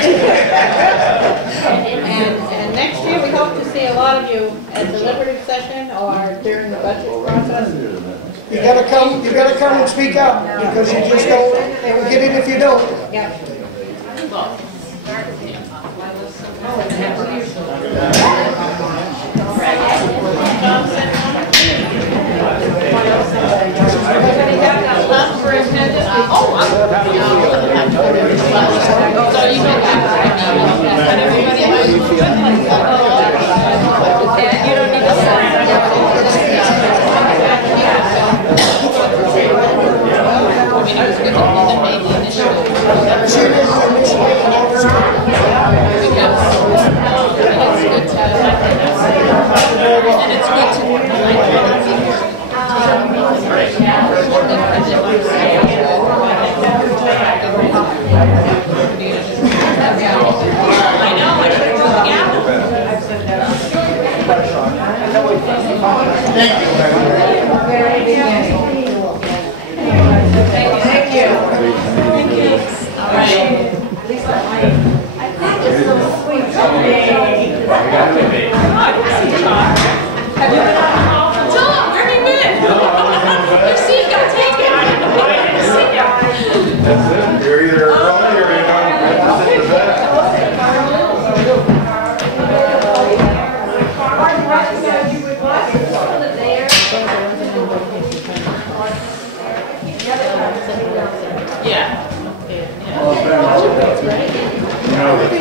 And next year, we hope to see a lot of you at the deliberative session or during the budget process. You gotta come and speak up, because you just don't get it if you don't. Yep.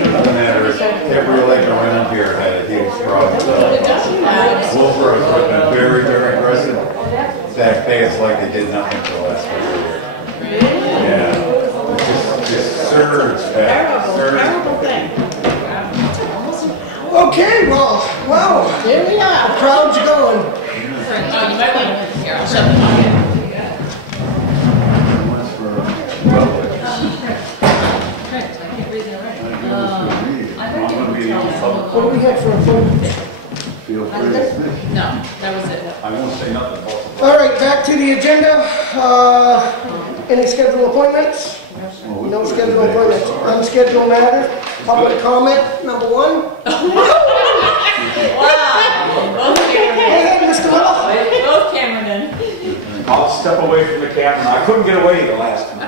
Every lake around here had a huge problem. Wolfer has been very, very aggressive. Staff pay us like they did nothing for the last couple of years. Yeah. Just surge back. Terrible thing. Okay, well, wow. Here we are. The crowd's going. You might want to, here, I'll shut them off. What do we have for a phone? Feel free to speak. No, that was it. I won't say nothing. All right, back to the agenda. Any scheduled appointments? No scheduled appointments. Unscheduled matter. Public comment, number one. Wow. away from the camera. I couldn't get away the last time.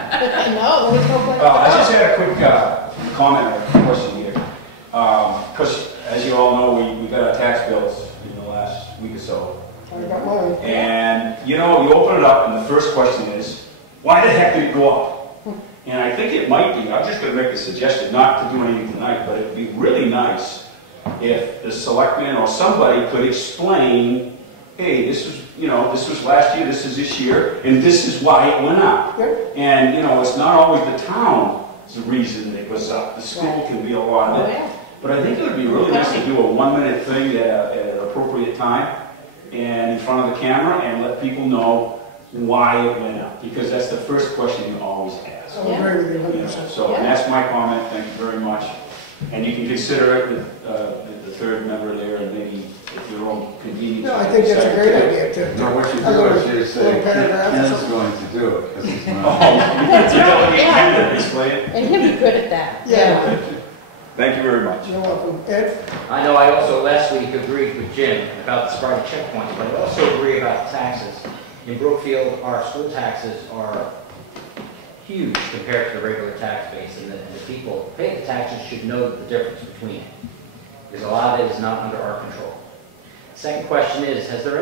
No, there's no place. I just had a quick comment or question here. Because as you all know, we got our tax bills in the last week or so. I got mine. And you know, you open it up and the first question is, why the heck did it go up? And I think it might be, I'm just going to make a suggestion, not to do anything tonight, but it'd be really nice if the selectman or somebody could explain, hey, this was, you know, this was last year, this is this year, and this is why it went up. Yep. And, you know, it's not always the town's the reason it was up. The school can be a lot of it. But I think it would be really nice to do a 1-minute thing at an appropriate time and in front of the camera and let people know why it went up. Because that's the first question you always ask. I agree with you 100%. So, and that's my comment, thank you very much. And you can consider it with the third member there, and maybe at your own convenience. No, I think that's a great idea too. No, what you do is you say, Ken's going to do it, because he's not. That's right, yeah. Explain it. And he'll be good at that. Yeah. Thank you very much. You're welcome. Ed? I know I also last week agreed with Jim about the Spartan checkpoints, but I also agree about taxes. In Brookfield, our school taxes are huge compared to the regular tax base, and the people who pay the taxes should know the difference between it, because a lot of it is not under our control. Second question is, has there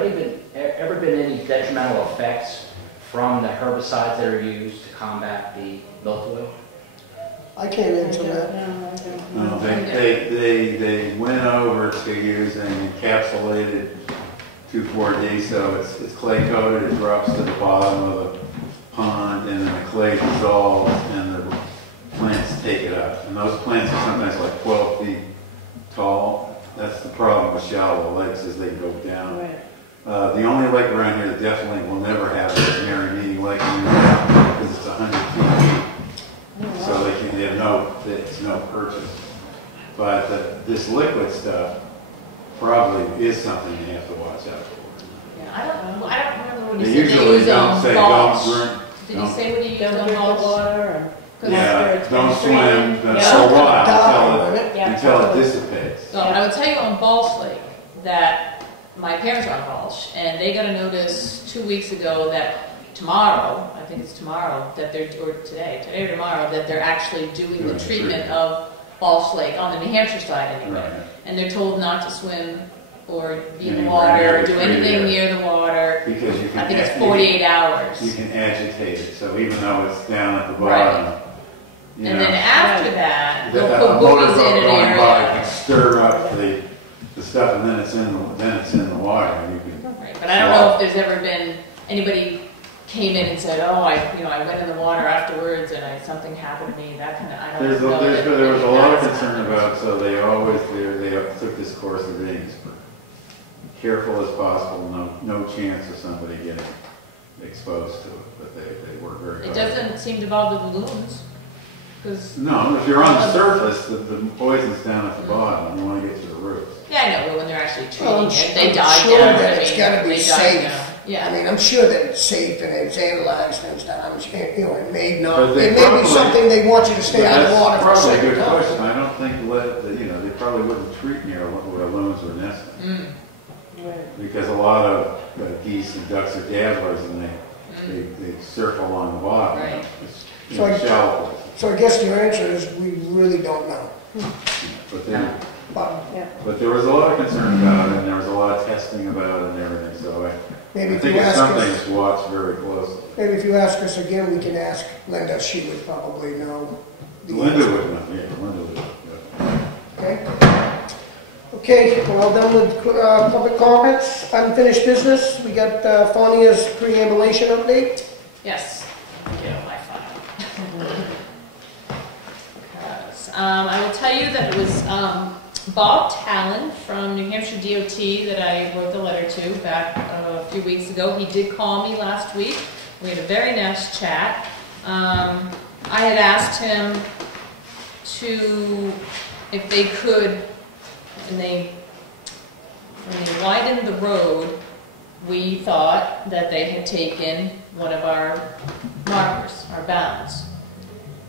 ever been any detrimental effects from the herbicides that are used to combat the milfoil? I can't answer that. No, they went over to using encapsulated 2,4-D, so it's clay coated, it drops to the bottom of the pond, and then the clay dissolves and the plants take it up. And those plants are sometimes like 12 feet tall. That's the problem with shallow lakes, is they go down. Right. The only lake around here that definitely will never have it is Mary Meeting Lake, because it's 100 feet deep. So they have it's no purchase. But this liquid stuff probably is something you have to watch out for. Yeah, I don't remember what he They said. usually don't say mulch. don't drink. Did he say what he used Don't on drink the mulch? water. Yeah, don't swim for a Yeah. while until it dissipates. So I would tell you on Balch Lake that my parents are on Balch, and they got a notice 2 weeks ago that tomorrow, I think it's tomorrow, that they're, or today or tomorrow, that they're actually doing the treatment of Balch Lake on the New Hampshire side anyway. Right. And they're told not to swim or be in the Anywhere water near or the do tree anything there. near the water. Because you can. I think it's 48 hours. You can agitate it, so even though it's down at the bottom, Right. you And know, then after that, the they'll put buoys in motorboat an going by area. can stir up the stuff, and then it's in the water, and you can. Right, but I don't know if there's ever been anybody came in and said, oh, I went in the water afterwards and something happened to me. That kind of, I don't know. There was a lot of concern about, so they took this course of being as careful as possible. No chance of somebody getting exposed to it, but they work very hard. It doesn't seem to bother the loons, because. No, if you're on the surface, the poison's down at the bottom, and you want to get to the roots. Yeah, I know, but when they're actually treating Well, it, they I'm die sure down. that it's gotta be they die safe. down. I Yeah. mean, I'm sure that it's safe and it's analyzed and stuff. I'm sure, it may not. But they It may probably- be something they want you to stay out of the water for a That's probably a certain good time. question. I don't think they probably wouldn't treat near where loons were nesting. Mm. Because a lot of geese and ducks are dabblers, and they circle along the bottom. Right. It's, So I- shallow places. So I guess your answer is we really don't know. But there was a lot of concern about it, and there was a lot of testing about it and everything, so Maybe I if think you it's ask something us, to watch very closely. maybe if you ask us again, we can ask Linda. She would probably know. the Linda answer. would know, yeah, Linda would know. Okay. Okay, well done with public comments. Unfinished business. We got Fonia's preambulation update. Yes. Get out my file. I will tell you that it was Bob Talon from New Hampshire DOT that I wrote the letter to back a few weeks ago. He did call me last week. We had a very nice chat. I had asked him if they could, when they widened the road, we thought that they had taken one of our markers, our bounds.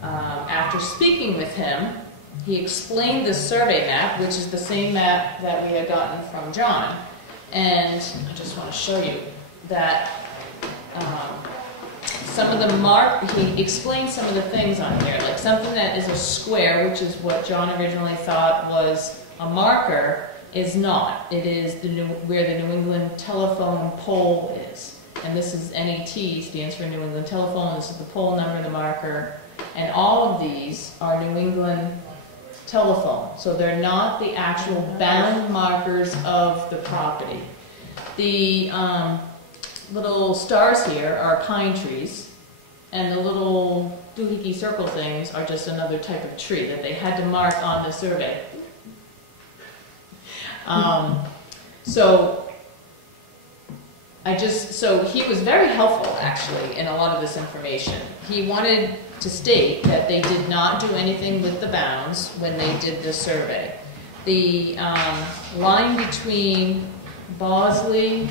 After speaking with him, he explained the survey map, which is the same map that we had gotten from John. And I just want to show you that some of the he explained some of the things on here, like something that is a square, which is what John originally thought was a marker, is not. It is where the New England telephone pole is. And this is NET, stands for New England Telephone. This is the pole number, the marker. And all of these are New England telephone. So they're not the actual bound markers of the property. The little stars here are pine trees. And the little doohickey circle things are just another type of tree that they had to mark on the survey. So he was very helpful, actually, in a lot of this information. He wanted to state that they did not do anything with the bounds when they did this survey. The line between Bosley,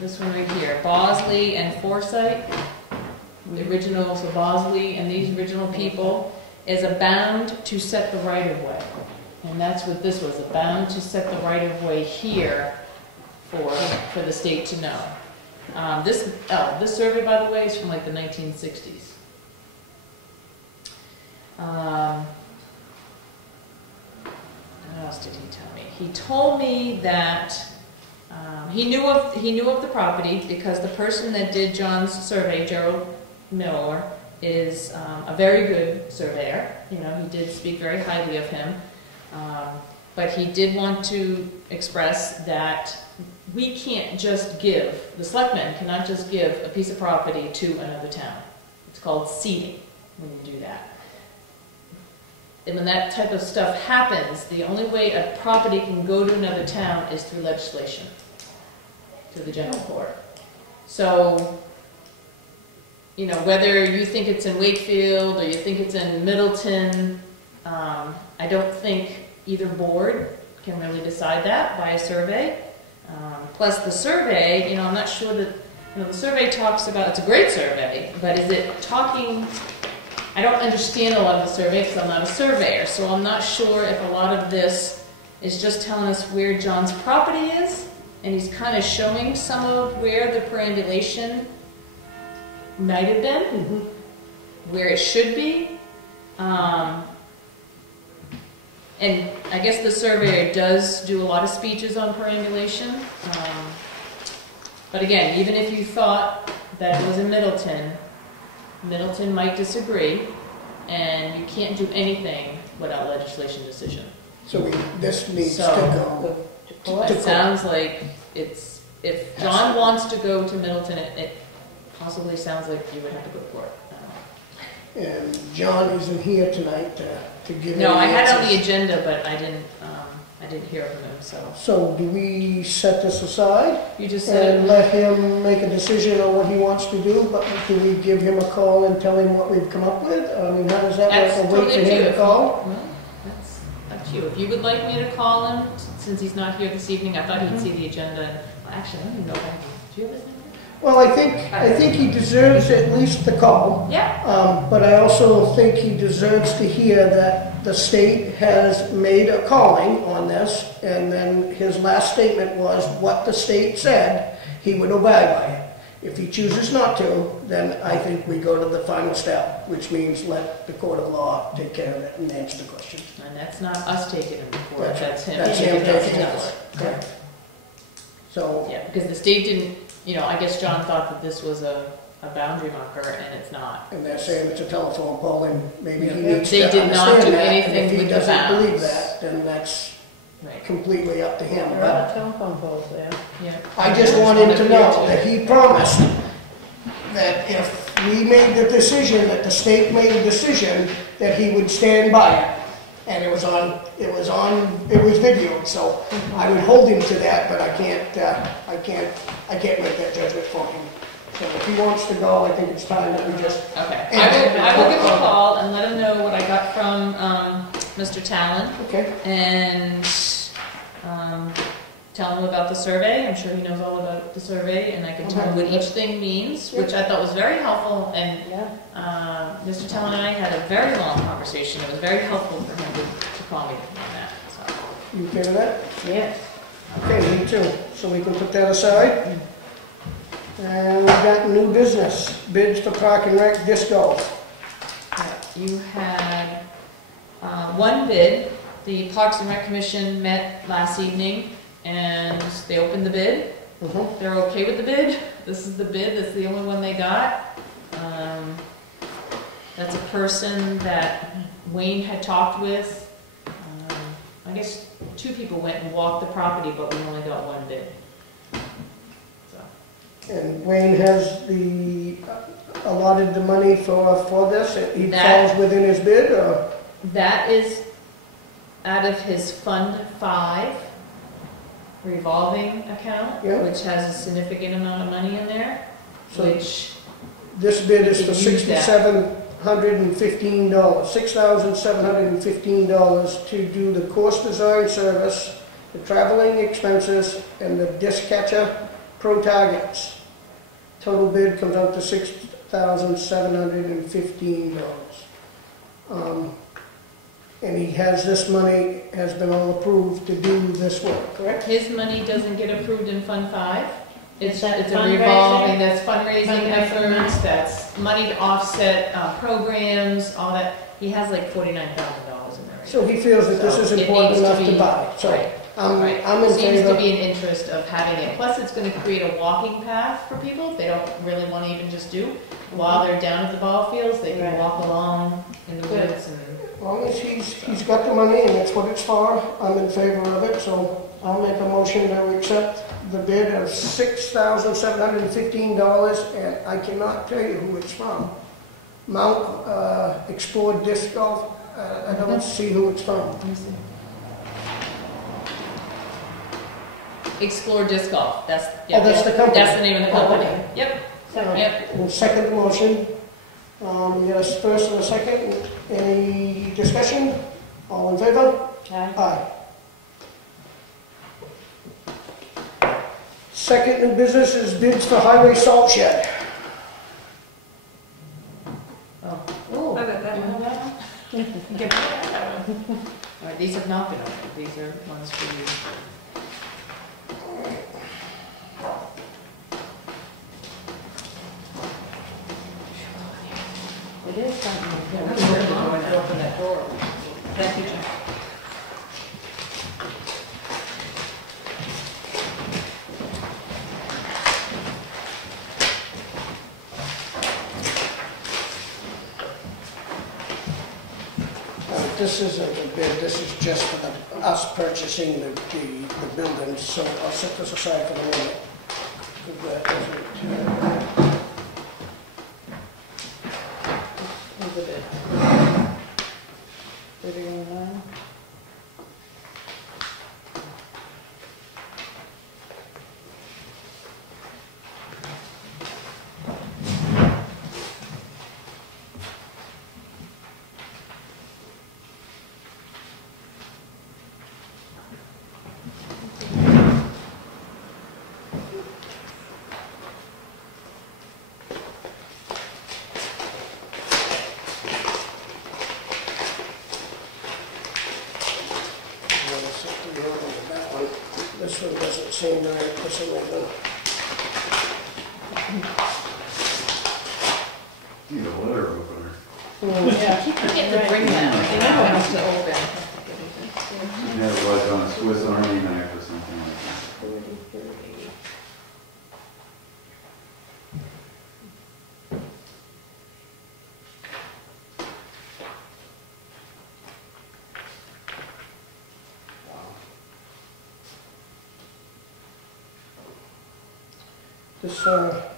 this one right here, Bosley and Forsyth, the original, so Bosley and these original people, is a bound to set the right-of-way. And that's what this was, a bound to set the right-of-way here for the state to know. This survey, by the way, is from like the 1960s. What else did he tell me? He told me that he knew of the property because the person that did John's survey, Gerald Miller, is a very good surveyor. You know, he did speak very highly of him. But he did want to express that we can't just give, the selectmen cannot just give a piece of property to another town. It's called ceding when you do that. And when that type of stuff happens, the only way a property can go to another town is through legislation, through the general court. So, you know, whether you think it's in Wakefield or you think it's in Middleton, I don't think either board can really decide that by a survey. Plus the survey, you know, I'm not sure that, you know, the survey talks about, it's a great survey, but is it talking, I don't understand a lot of the survey because I'm not a surveyor, so I'm not sure if a lot of this is just telling us where John's property is, and he's kind of showing some of where the perambulation might have been, where it should be. And I guess the surveyor does do a lot of speeches on perambulation. But again, even if you thought that it was in Middleton, Middleton might disagree, and you can't do anything without legislation decision. So this needs to go. It sounds like it's, if John wants to go to Middleton, it possibly sounds like you would have to go to court. And John isn't here tonight to give No, I had answers. on the agenda, but I didn't hear from him, so. So do we set this aside? You just said. And let him make a decision on what he wants to do, but do we give him a call and tell him what we've come up with? I mean, how does that work? Or wait for him to call? Well, that's up to you. If you would like me to call him, since he's not here this evening, I thought he'd see the agenda. Well, actually, I don't even know if I can. Do you have his number? Well, I think he deserves at least the call. Yeah. But I also think he deserves to hear that the state has made a calling on this, and then his last statement was what the state said, he would obey by it. If he chooses not to, then I think we go to the final step, which means let the court of law take care of it and answer the question. And that's not us taking him to court, that's him. That's him taking it to us. court. Correct. So. Yeah, because the state didn't, you know, I guess John thought that this was a boundary marker, and it's not. And they're saying it's a telephone pole, and maybe he needs They to did not understand do that. anything And if with he the doesn't believe bounds. that, then that's Right. completely up to him. There But are telephone poles there. Yeah. I just want him to know that he promised that if we made the decision, that the state made a decision, that he would stand by it. And it was videoed, so I would hold him to that, but I can't make that judgment for him. So if he wants to go, I think it's time that we just. Okay. I will give him a call and let him know what I got from Mr. Talon. Okay. And tell him about the survey. I'm sure he knows all about the survey, and I can tell him what each thing means, which I thought was very helpful. And Mr. Talon and I had a very long conversation. It was very helpful for him to call me on that. So. You okay with that? Yes. Okay, me too. So we can put that aside? And we've got new business, bids for park and rec disc golf. You had one bid. The Parks and Rec Commission met last evening and they opened the bid. They're okay with the bid. This is the bid. That's the only one they got. That's a person that Wayne had talked with. I guess 2 people went and walked the property, but we only got one bid. And Wayne has allotted the money for this? He falls within his bid, or? That is out of his Fund 5 revolving account, which has a significant amount of money in there, which... This bid is for $6,715 to do the course design service, the traveling expenses, and the disc catcher pro targets. Total bid comes out to $6,715. And he has this money, has been all approved to do this work, correct? His money doesn't get approved in Fund 5. It's a fundraising? revolving, that's fundraising efforts, that's money to offset programs, all that. He has like $49,000 in there. So he feels that this is important enough to buy. So I'm in favor. Seems to be an interest of having it. Plus, it's going to create a walking path for people if they don't really want to even just do. While they're down at the ball fields, they can walk along in the woods. And as long as he's got the money and that's what it's for, I'm in favor of it. So I'll make a motion to accept the bid of $6,715, and I cannot tell you who it's from. Mount Explore Disc Golf. I don't see who it's from. Explore Disc Golf. That's the company. That's the name of the company. Okay. Yep. Yep. We'll second the motion. Yes, first and a second. Any discussion? All in favor? Aye. Second new business is bids for highway salt shed. Oh. I got that one. All right, these have not been opened. These are ones for you. It is something. Open that door. Thank you, Jim. This isn't a bid, this is just for us purchasing the buildings, so I'll set this aside for the moment. This one doesn't seem right for some reason. Need a letter opener. Yeah, keep forgetting to bring that. They never want us to open. Yeah, it was on a Swiss Army knife or something like that.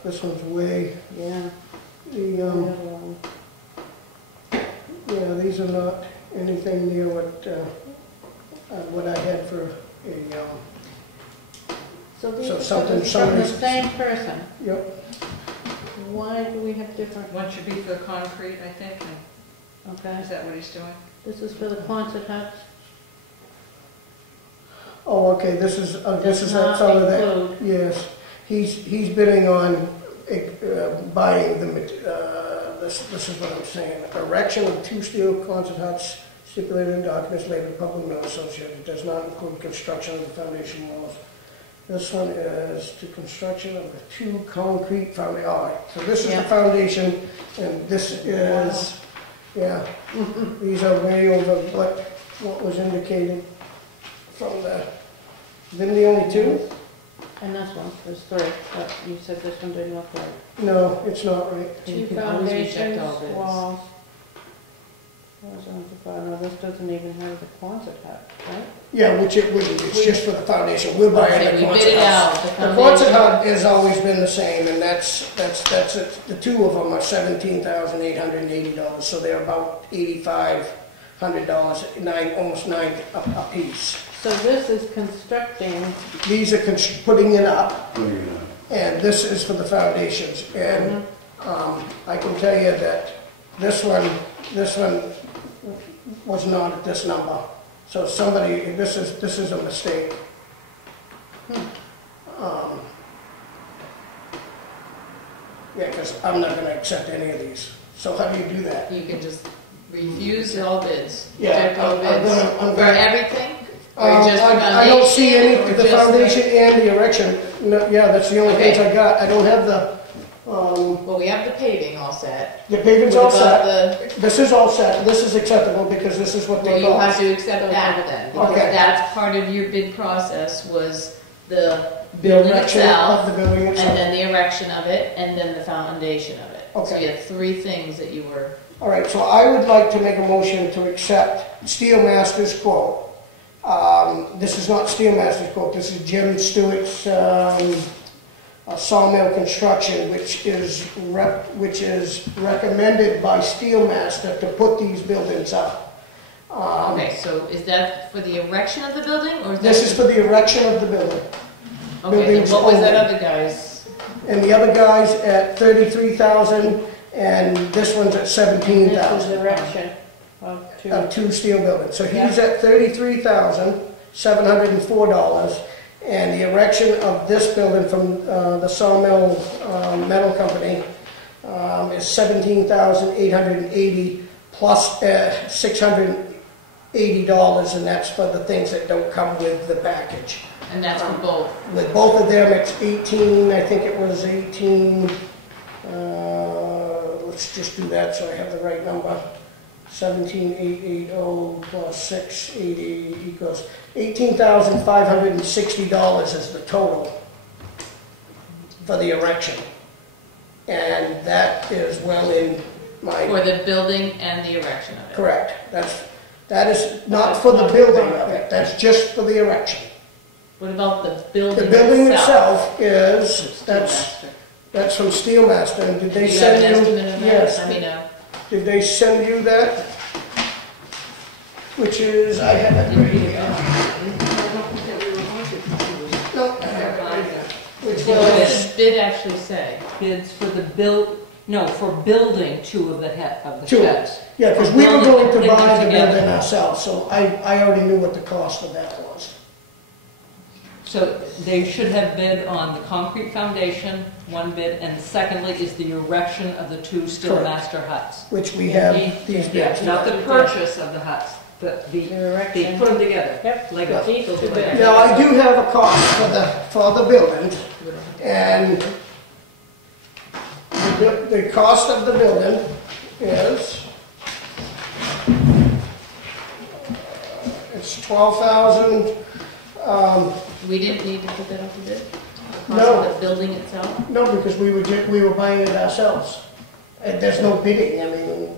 This one's way, these are not anything near what I had for So these are something from the same person? Yep. Why do we have different? One should be for the concrete, I think. Okay. Is that what he's doing? This is for the Quonset huts? Oh, okay, this is some of that. Yes, he's bidding on buying the, this is what I'm saying, erection of 2 steel Quonset huts stipulated in documents later public notice associated. It does not include construction of the foundation walls This one is to construction of the 2 concrete foundation. All right, so this is Yeah. the foundation, and this is, yeah, these are way over what was indicated from the, then the only 2? And this one, there's 3, but you said this one didn't look right. No, it's not right. You 2 can always reject foundations, all bids. walls. No, this doesn't even have the Quonset hut, right? Yeah, which it wouldn't, it's just for the foundation, we're buying Okay, the we bid Quonset it hut. out, the The Quonset foundation. hut has always been the same, and that's it. The 2 of them are $17,880, so they're about $8,500, almost $9 a piece. So this is constructing, These are putting it up, Putting it on. and this is for the foundations. And I can tell you that this one was not at this number. So somebody, this is a mistake. Yeah, because I'm not gonna accept any of these. So how do you do that? You can just refuse all bids, Yeah, reject all I'm bids. gonna- For everything? Or just the I don't see any, foundation, or the just foundation and the erection. No, yeah, that's the only things Okay. I got. I don't have the, Well, we have the paving all set. the paving's What all about set. This is all set. This is acceptable because this is what Well, they you have cost. to accept that then, because Okay. that's part of your bid process was the The building erection itself, of the building and itself. then the erection of it, and then the foundation of it. So Okay. you have 3 things that you were, All right, so I would like to make a motion to accept Steel Master's quote. This is not Steel Master's quote, this is Jim Stewart's sawmill construction, which is recommended by Steel Master to put these buildings up. okay, so is that for the erection of the building, or is that? This is for the erection of the building. Okay, then buildings what was that only. other guy's? And the other guy's at 33,000, and this one's at this is 17,000. erection of 2. Of 2 steel buildings. So he's at $33,704, and the erection of this building from the Sawmill Metal Company is $17,880 plus $680, and that's for the things that don't come with the package. And that's for both? With both of them, it's 18, I think it was 18, let's just do that so I have the right number. 17,880 plus 680 equals $18,560 is the total for the erection. And that is well in my... For the building and the erection of it? Correct. That is not for the building of it, that's just for the erection. What about the building The building itself? itself is, that's from Steel Master, and did they Do you have send an you? estimate of that? Yes. I mean, Did they send you that? Which is, I have it right here. No, I have it right here. Which what does was, the bid actually say? Bids for the for building 2 of the of the 2. sheds. Yeah, because we were going to Putting them buy the together. building ourselves, so I already knew what the cost of that was. So they should have bid on the concrete foundation, 1 bid, and secondly is the erection of the 2 steel Correct. master huts. Which we have these Yeah, bids. not the purchase of the huts, but they put them together. Yep. Like The a, teeth will be- Now, I do have a cost for the building, and the cost of the building is, it's 12,000, We didn't need to put that up to bid? The No. cost of the building itself? no, because we were buying it ourselves. And there's no bidding, I mean,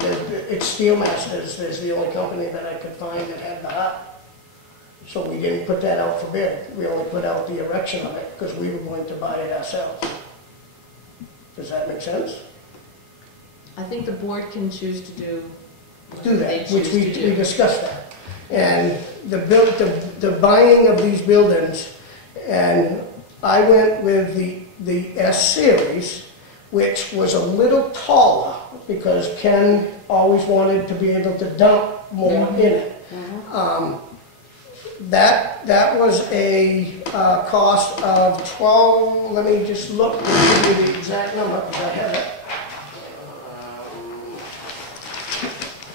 it's Steel Masters, there's the only company that I could find that had the hut. So we didn't put that out for bid, we only put out the erection of it, because we were going to buy it ourselves. Does that make sense? I think the board can choose to do. Do what that, they which choose we to do. discussed that. And the buying of these buildings, and I went with the S series, which was a little taller, because Ken always wanted to be able to dump more in it. That was a cost of 12, let me just look and give you the exact number, because I have it.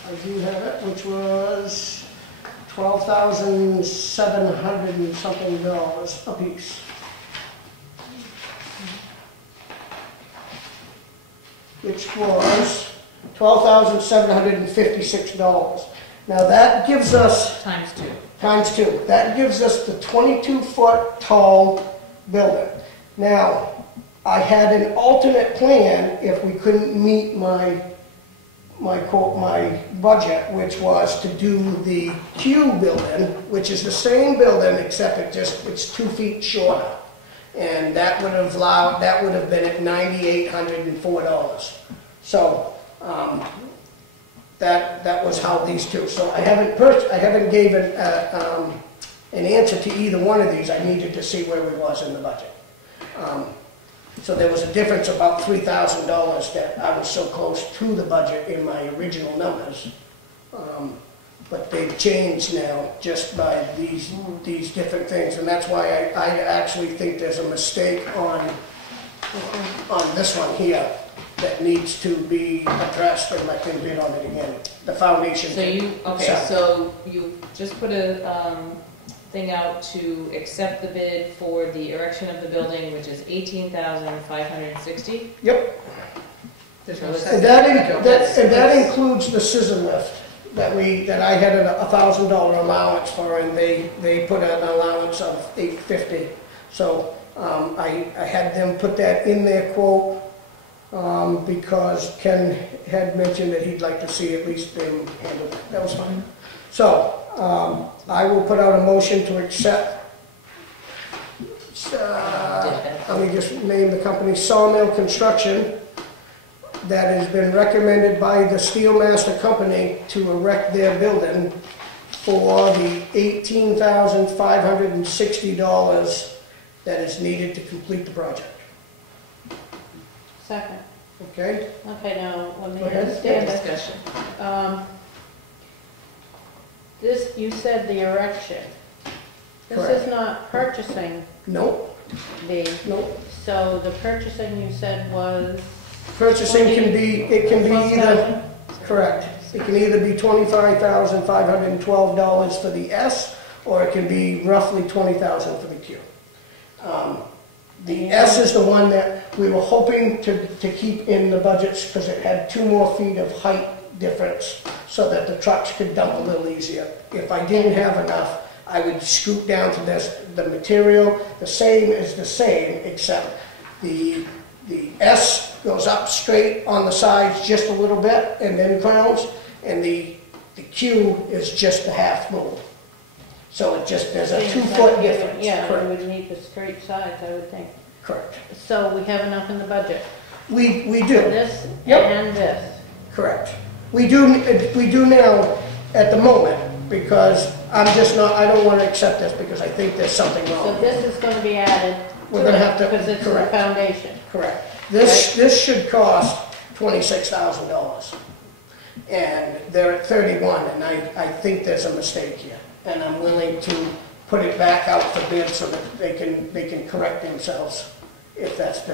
I do have it, which was $12,700 and something a piece. which was $12,756. Now that gives us, Times 2. times 2, that gives us the 22-foot tall building. Now, I had an alternate plan if we couldn't meet my budget, which was to do the Q building, which is the same building except it's 2 feet shorter. And that would have been at $9,804. So, that was how these two. So I haven't given an answer to either one of these. I needed to see where we was in the budget. So there was a difference of about $3,000 that I was so close to the budget in my original numbers. But they've changed now just by these different things. And that's why I actually think there's a mistake on this one here that needs to be addressed, and I can bid on it again. The foundation. So you just put a thing out to accept the bid for the erection of the building, which is $18,560. Yep. There's no And that includes the scissor lift that I had a $1,000 allowance for, and they put an allowance of $850. So I had them put that in their quote because Ken had mentioned that he'd like to see at least them handle it. That was fine. So I will put out a motion to accept. Let me just name the company, Sawmill Construction, that has been recommended by the Steelmaster Company to erect their building for the $18,560 that is needed to complete the project. Second. Okay? Okay, now, let me Go ahead. understand this. Discussion. This, you said the erection. This Correct. is not purchasing Nope. Nope. So the purchasing you said was? Purchasing can be either, correct. It can either be $25,512 for the S, or it can be roughly $20,000 for the Q. The S is the one that we were hoping to keep in the budgets because it had 2 more feet of height difference so that the trucks could dump a little easier. If I didn't have enough, I would scoot down to this. The material, the same is the same, except the S goes up straight on the sides just a little bit and then crowns, and the Q is just the half moon. So it just, there's a 2-foot difference. Yeah, Correct. we would need the straight sides, I would think. Correct. So we have enough in the budget? We do. This Yep. and this? Correct. We do now at the moment, because I don't want to accept this because I think there's something So wrong. this is going to be added? We're going to have to, Because it's the correct. foundation? Correct. This should cost $26,000. And they're at 31, and I think there's a mistake here. And I'm willing to put it back out for bid so that they can correct themselves if that's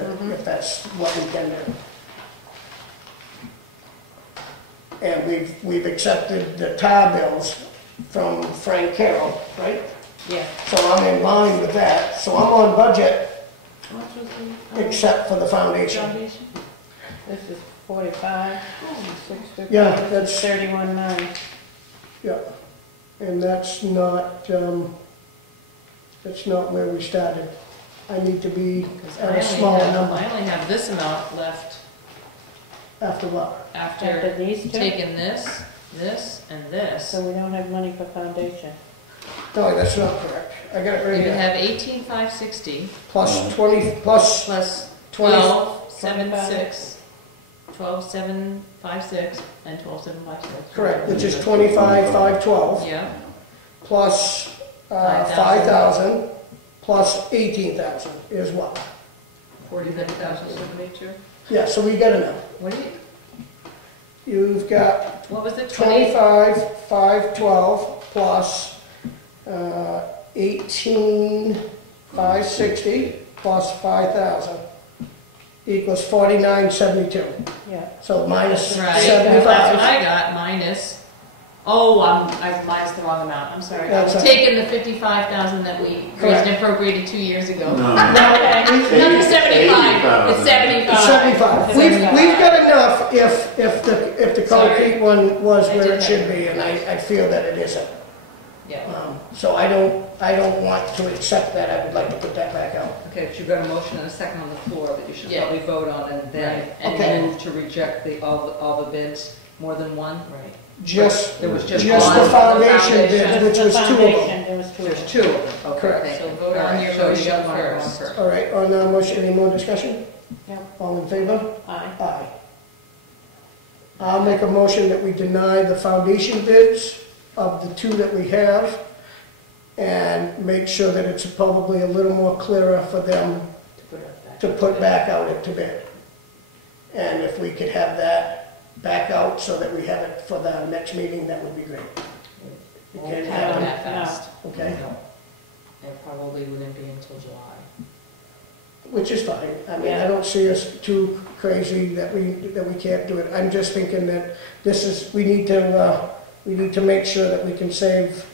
what we can do. And we've accepted the tar bills from Frank Carroll, right? Yeah. So I'm in line with that. So I'm on budget except for the foundation. This is 45, 650. Yeah, This that's- is 31.9. Yeah, and that's not where we started. I need to be at a smaller number. I only have this amount left After what? after these two? taking this, and this. So we don't have money for foundation. No, that's not correct. I got it right You here. have 18,560 Plus 20, plus plus 20. 12,756, 12,756, and 12,756. Correct, which is 25,512, Yeah. plus 5,000, plus 18,000 is what? 47,782. Yeah, so we got enough. What do you, You've got what was it, 25,512 plus 18,560 plus 5,000 equals 49,72. Yeah. So minus right, 75. that's what I got, minus Oh, mine's the wrong amount, I'm sorry. I That's was all taking the 55,000 that we raised and appropriated 2 years ago. No. Not the 75, it's 75. 75. We've got enough if the concrete one was where it should be, and I feel that it isn't. Yeah. So I don't want to accept that, I would like to put that back out. Okay, but you've got a motion and a second on the floor that you should Yeah. probably vote on, and then, Right. and Okay. move to reject all the bids, more than one? Right. Just There was just the one. foundation bid, which was 2 of them. Foundation, there was 2 of There's them. 2 of them, okay. Correct. thank So you. vote All on right, your so you motion got one first. first. All right, on the motion, any more discussion? Yeah. All in favor? Aye. Aye. I'll make a motion that we deny the foundation bids of the 2 that we have, and make sure that it's probably a little more clearer for them to put back out into bid. And if we could have that back out so that we have it for the next meeting, that would be great. We can't Have have it it, that fast. okay? It probably wouldn't be until July. Which is fine. I mean, I don't see us too crazy that we can't do it. I'm just thinking that we need to make sure that we can save,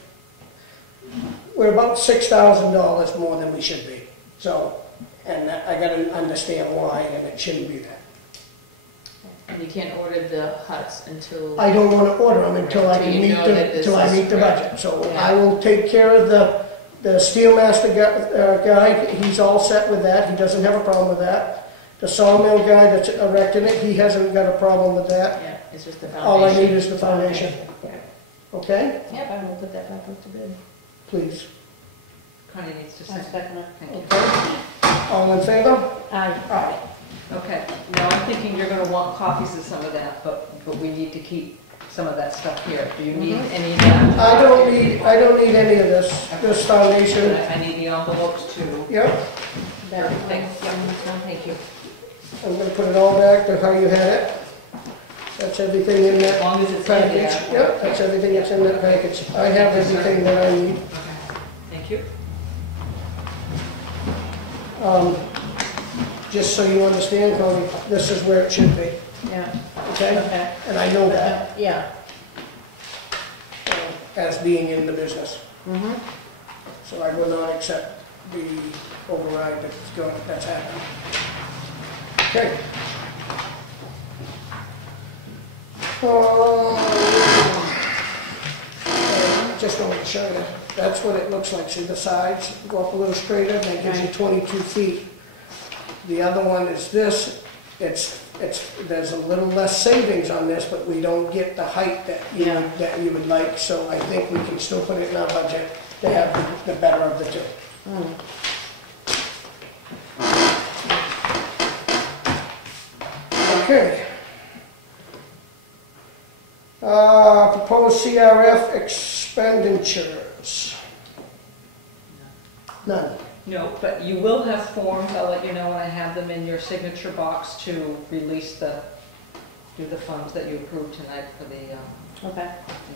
we're about $6,000 more than we should be. So, and I gotta understand why, and it shouldn't be that. And you can't order the huts until. I don't wanna order them until I Till can you meet know that this till I is meet the correct. budget. So Yeah. I will take care of the steel master guy, he's all set with that, he doesn't have a problem with that. The sawmill guy that's erecting it, he hasn't got a problem with that. Yeah, it's just the foundation. All I need is the foundation. Okay? Yep, I will put that back up to bid. Please. Connie needs to I second. second it. Thank you. Okay. All in favor? Aye. Aye. Okay, now I'm thinking you're gonna want copies of some of that, but we need to keep some of that stuff here. Do you need any of that? I don't need any of this foundation. I need the envelopes too. Yep, Thank you. I'm gonna put it all back to how you had it. That's everything in that As long as it's in package. there. Yep, that's everything that's in that package. I have everything that I need. Thank you. Just so you understand, Tony, this is where it should be, Yeah, okay? okay. And I know that, Yeah. as being in the business. Mm-hmm. So I will not accept the override that's happening. Okay. Just wanted to show you, that's what it looks like. See the sides go up a little straighter, and that gives you 22 feet. The other one is this, there's a little less savings on this, but we don't get the height that you would like, so I think we can still put it in our budget to have the better of the two. Okay. Proposed CRF expenditures. None. No, but you will have forms, I'll let you know when I have them in your signature box to release do the funds that you approved tonight for the, Okay.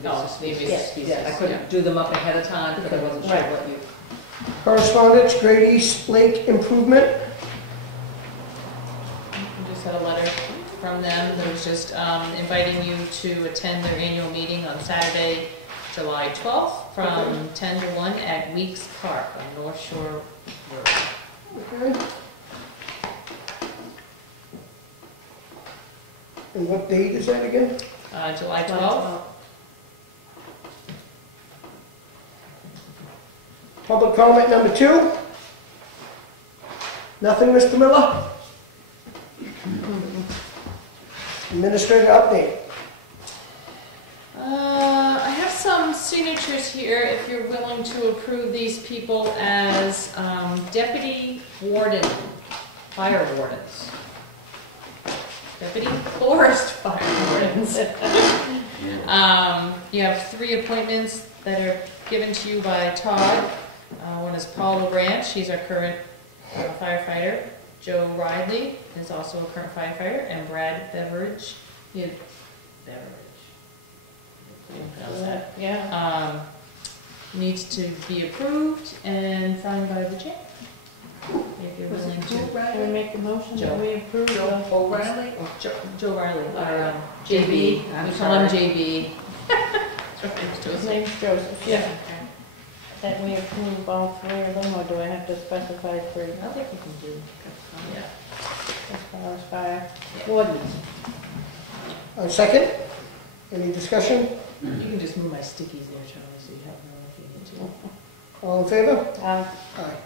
I couldn't do them up ahead of time because I wasn't sure what you. Correspondence, Great East Lake Improvement. We just had a letter from them that was just inviting you to attend their annual meeting on Saturday, July 12th, from 10 to 1 at Weeks Park on North Shore Road. Okay. And what date is that again? July 12th. Public comment number 2. Nothing, Mr. Miller? Administrator update. I have some signatures here if you're willing to approve these people as deputy warden, fire wardens. Deputy forest fire wardens. You have 3 appointments that are given to you by Todd. One is Paula Branch, she's our current firefighter. Joe Riley is also a current firefighter, and Brad Beveridge. Yeah. Needs to be approved and signed by the chair. If you're willing to. Can we make the motion Joe. that we approve Joe the... O'Reilly? Joe Riley, Riley. JB. I'm We call him sorry. JB. That's His name's Joseph. Yeah. That we approve all three of them, or do I have to specify three? I think you can do, yeah. As far as fire ordinance. Second? Any discussion? You can just move my stickies there, Charlie, so you have them if you need to. All in favor? Aye. Aye.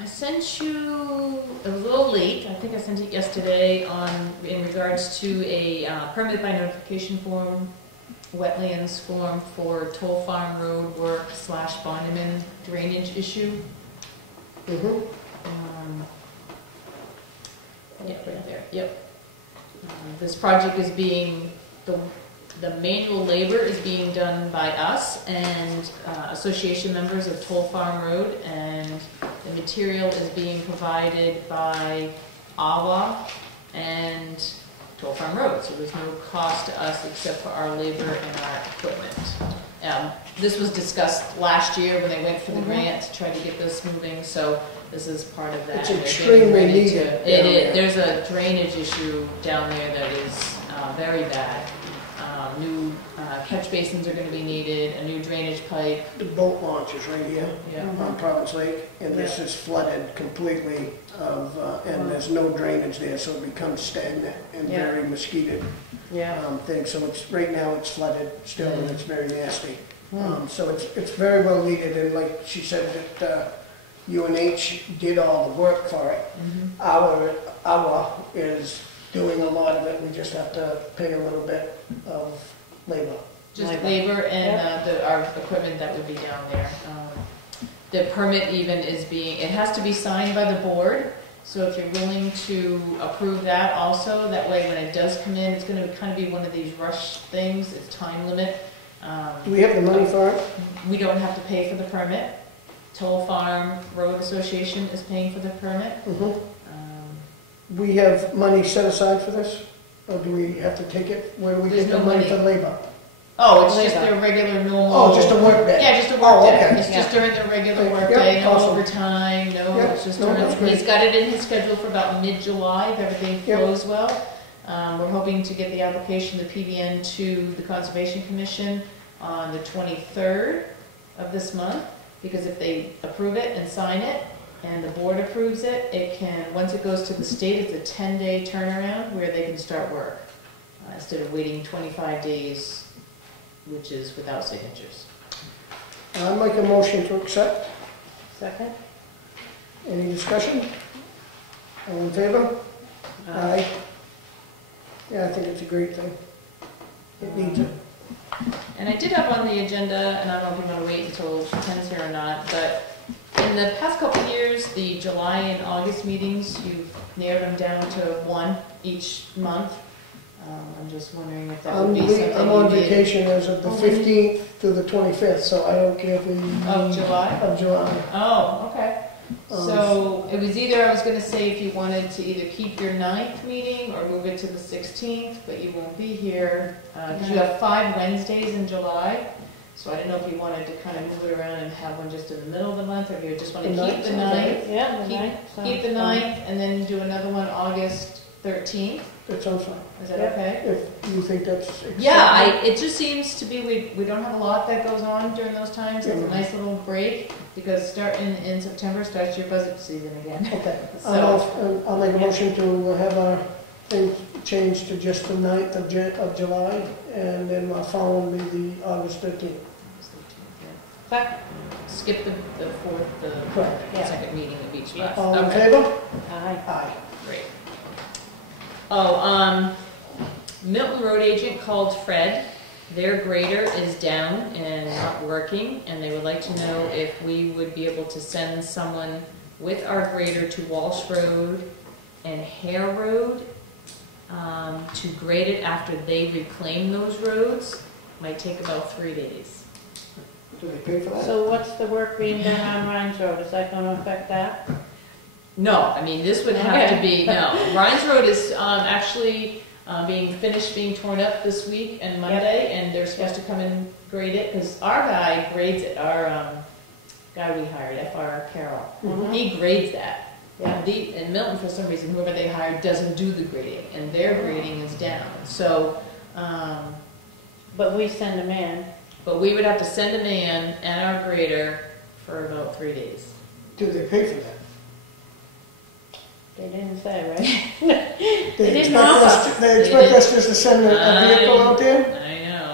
I sent you, it was a little late, I think I sent it yesterday in regards to a permit by notification form, wetlands form for Toll Farm Road work / Bonneman drainage issue. Yeah, right there, yep. This project is being, the manual labor is being done by us and association members of Toll Farm Road, and the material is being provided by AWA and Toll Farm Road, so there's no cost to us except for our labor and our equipment. This was discussed last year when they went for the grant to try to get this moving, so this is part of that. It's They're extremely getting ready needed to- down there. There's a drainage issue down there that is very bad. New catch basins are going to be needed, a new drainage pipe. The boat launch is right here Yeah. on Province Lake, and this is flooded completely and there's no drainage there, so it becomes stagnant and very mosquitoed thing. So it's, right now it's flooded still and it's very nasty. So it's very well needed, and like she said, that UNH did all the work for it. Our is doing a lot of it, we just have to pay a little bit of labor. Just labor and our equipment that would be down there. The permit even is being, it has to be signed by the board, so if you're willing to approve that also, that way when it does come in, it's going to kind of be one of these rush things, it's time limit. Do we have the money for it? We don't have to pay for the permit. Toll Farm Road Association is paying for the permit. We have money set aside for this, or do we have to take it, where do we There's get the no money money. for labor? Oh, it's just their regular normal. Oh, just a work day? Yeah, just a work day. Okay. It's just during their regular Yeah, work day, no awesome. overtime, no, Yeah, it's just no, during, that's great. he's got it in his schedule for about mid-July, if everything Yeah. flows well. We're hoping to get the application, the PBN, to the Conservation Commission on the 23rd of this month, because if they approve it and sign it, and the board approves it, it can, once it goes to the state, it's a 10-day turnaround where they can start work, instead of waiting 25 days, which is without signatures. I'll make a motion to accept. Second? Any discussion? All in favor? Aye. Yeah, I think it's a great thing. It needs it. And I did have on the agenda, and I don't know if you want to wait until Ken's here or not, but in the past couple of years, the July and August meetings, you've narrowed them down to one each month. I'm just wondering if that would be something I'm on you did. vacation as of the 15th to the 25th, so I don't care if we... Of July? Of July. Oh, okay. So it was either, I was gonna say if you wanted to either keep your 9th meeting or move it to the 16th, but you won't be here, because you have 5 Wednesdays in July. So I didn't know if you wanted to kind of move it around and have one just in the middle of the month, or if you just want to keep the 9th. Yeah, the ninth. Keep the 9th and then do another one August 13th. That sounds fine. Is that okay? If you think that's acceptable. Yeah, it just seems to be, we don't have a lot that goes on during those times. It's a nice little break, because starting in September starts your budget season again. Okay. So, I'll make a motion to have our thing changed to just the 9th of July, and then our following will be the August 13th. skip the fourth, Correct. the second meeting of each month. All in Okay. favor? Aye. Aye. Great. Oh, Milton Road Agent called Fred. Their grader is down and not working, and they would like to know if we would be able to send someone with our grader to Walsh Road and Hare Road to grade it after they reclaim those roads. Might take about 3 days. Do they pay for that? So what's the work being done on Rhines Road? Is that gonna affect that? No, I mean, this would have to be, no. Rhines Road is actually being finished, being torn up this week and Monday, and they're supposed to come and grade it, because our guy grades it, our guy we hired, F.R. Carroll, he grades that. Yeah. In Milton, for some reason, whoever they hired doesn't do the grading, and their grading is down. So, But we send them in. but we would have to send them in and our grader for about 3 days. Do they pay for that? They didn't say, right? They didn't expect offer. us, they expect us just to send a vehicle out there? I know,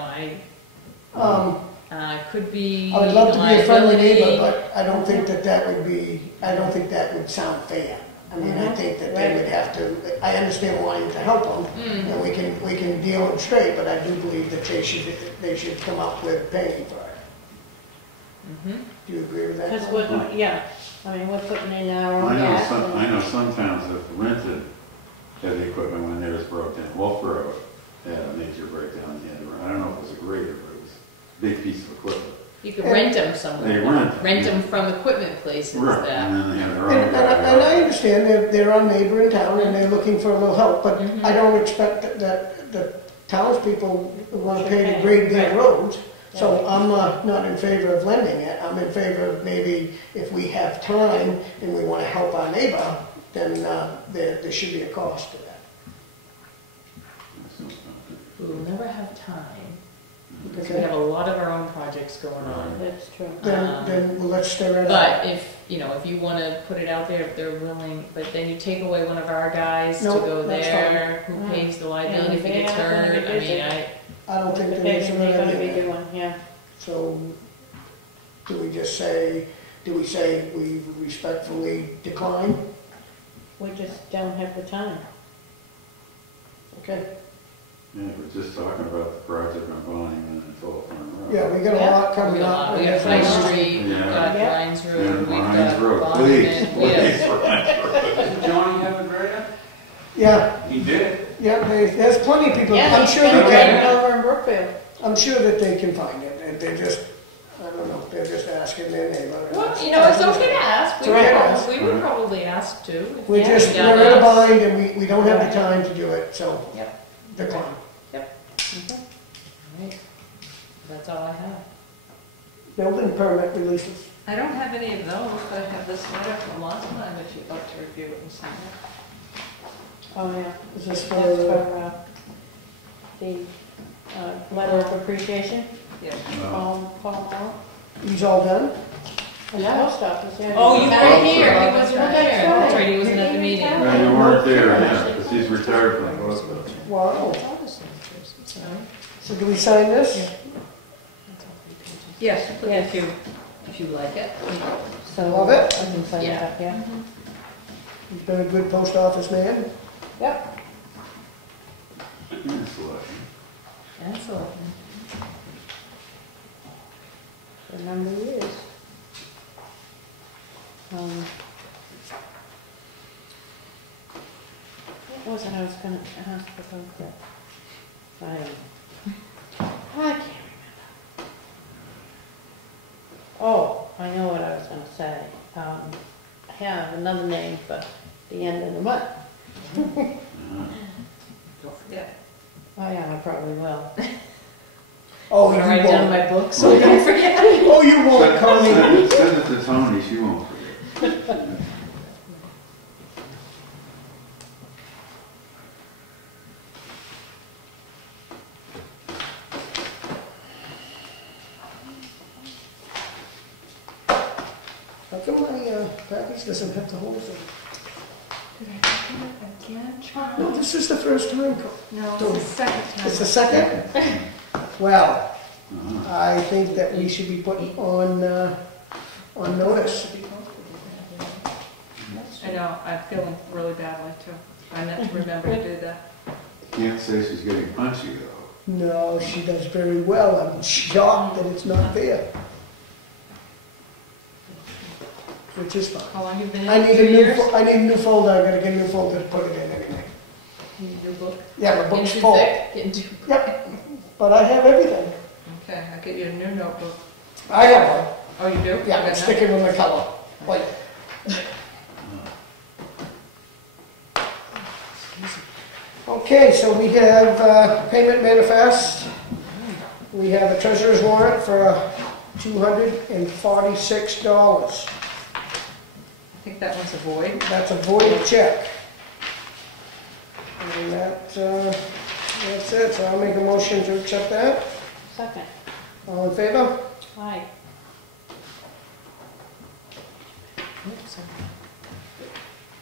could be. I would love to be a friendly liability. neighbor, but I don't think that would sound fair. I mean, I think that they would have to, I understand wanting to help them, and we can deal it straight, but I do believe that they should come up with paying for it. Do you agree with that? Because we're, I mean, we're putting in our own I gas. know some towns have rented heavy equipment when theirs broke down. Wolfboro had a major breakdown. I don't know if it was a grader, but it was a big piece of equipment. You could rent them somewhere. They rent them from equipment places Right, that. and then they have their own And guy. I understand they're our neighbor in town and they're looking for a little help, but I don't expect that the townspeople want to pay to grade their roads. So I'm not in favor of lending it. I'm in favor of maybe if we have time and we want to help our neighbor, then there should be a cost to that. We'll never have time because we have a lot of our own projects going on. That's true. Then well, let's stir it up. But if you want to put it out there, if they're willing, but then you take away one of our guys to Nope, go that's there, who pays the liability if he gets hurt? I mean, I don't think The there is payment they're gonna be another. doing, yeah. So do we say we respectfully decline? We just don't have the time. Okay. Yeah, we're just talking about the project on Bonnie and Full Farm Road. Yeah, we got a lot coming up. we got High Street, we've Yeah. got Rhines Road, And we've Rhines got Road, Bondman, please, yeah. Rhines Road. Did Johnny have a grader? Yeah, He did. yeah, there's plenty of people. Yeah, I'm he's sure been they waiting can. over in Brookfield. I'm sure that they can find it, and they just, I don't know, they're just asking their neighbor. Well, it's okay to ask. It's okay to ask. We would probably ask too. We're Yeah, just, we got we're in a us. bind, and we don't have the time to do it, so. Yep. Decline. Right. That's all I have. Building permit releases. I don't have any of those, but I have this letter from last time if you'd like to review it and sign it. Oh, yeah. Is this for, That's for, the, letter of appreciation, Yeah. Comeau. he's all done? At the post office, yeah. Oh, you weren't here. He That's wasn't right. there. That's right, he wasn't at the meeting. No, you weren't there, yeah, because he's retired from the hospital. Wow. So do we sign this? Yes, Yes. If you like it. So Love it. I can sign it up, yeah. He's been a good post office man. Yep. Excellent. For a number of years. What was it I was gonna ask about that? I can't remember. Oh, I know what I was gonna say. I have another name for the end of the month. Don't forget. Oh, yeah, I probably will. Oh, I you write down won't. my book so I don't forget. Oh, you won't, Connie. Send it to Tony, she won't forget. How come my package doesn't have the holes in it? Did I do it again, Charlie? No, this is the first time. No, it's the second time. It's the second? Well, I think that we should be putting on notice. I know, I'm feeling really badly too. I meant to remember to do that. Can't say she's getting punchy though. No, she does very well. I'm shocked that it's not there. Which is fine. How long you been in? I need 2 a new, years? I need a new folder. I gotta get a new folder to put it in anyway. You need your book. Yeah, my book's Getting too full. thick? Getting too. Yep, but I have everything. Okay, I'll get you a new notebook. I have one. Oh, you do? Yeah, I'm sticking with my color. Like, okay, so we have payment manifest. We have a treasurer's warrant for $246. think that one's a void. That's a void check. And that's it, so I'll make a motion to accept that. Second. All in favor? Aye. Oops,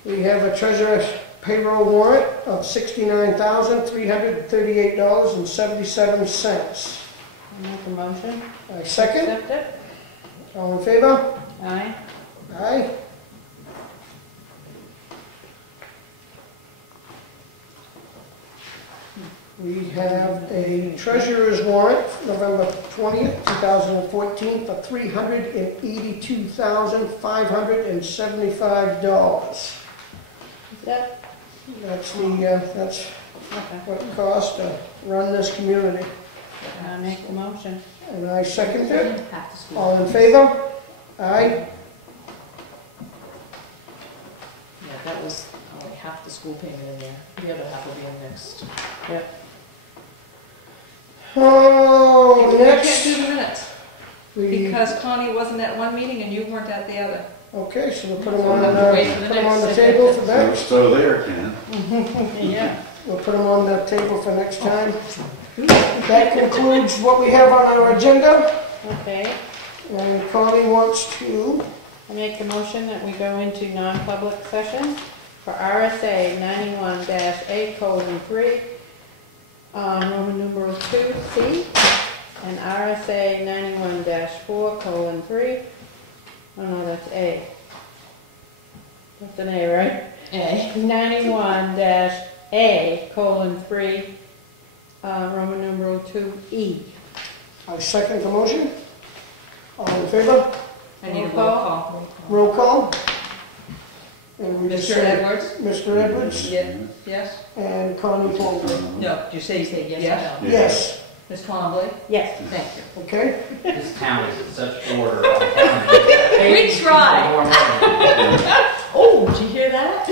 We have a treasurer's payroll warrant of $69,338.77. I'll make a motion. I second. Accept it. All in favor? Aye. Aye. We have a treasurer's warrant, November 20th, 2014, for $382,575. Is that? That's Okay. what it costs to run this community. I'll make the motion. And I second it. half the school. All in favor? Aye. Yeah, that was only half the school payment in there. The other half will be in next. Yep. Oh, We can't next. do the minutes, we- because Connie wasn't at one meeting and you weren't at the other. Okay, so we'll put them So on, we'll have to wait for the put 'em on the next. table for next. So there, Ken. Yeah. We'll put them on the table for next time. That concludes what we have on our agenda. Okay. And Connie wants to, I make the motion that we go into non-public session for RSA 91-A:3, Roman numeral 2C, and RSA 91-4:3. Oh no, that's A. That's an A, right? A. 91-A:3, Roman numeral 2E. I second the motion. All in favor? I need a roll call. Roll call. And we just Mr. say Edwards? Mr. Edwards Yes? and Connie Palmer. No, did you say You say yes yes? or no? Yes, Ms. Twombly? Yes. Thank you. okay. This town is in such order. I'm telling you. We try. Oh, did you hear that? I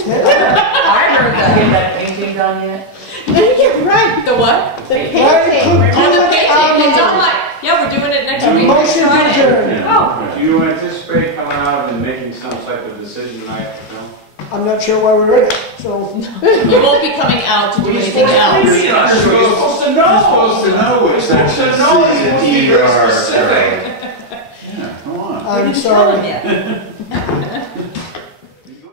heard that. Get that painting done yet? You're right. The what? The Right, painting. Oh, the painting, it's on um, my, yeah, we're doing it next week. Motion to Friday. adjourn. Oh, Do you anticipate coming out and making some type of decision tonight? No? I'm not sure why we're in it, so. You won't be coming out to do anything else. You're supposed to know. You're supposed to know which You're supposed section to know. C You're and supposed to be E very are. specific. Yeah, come on. I'm we didn't tell sorry. them yet.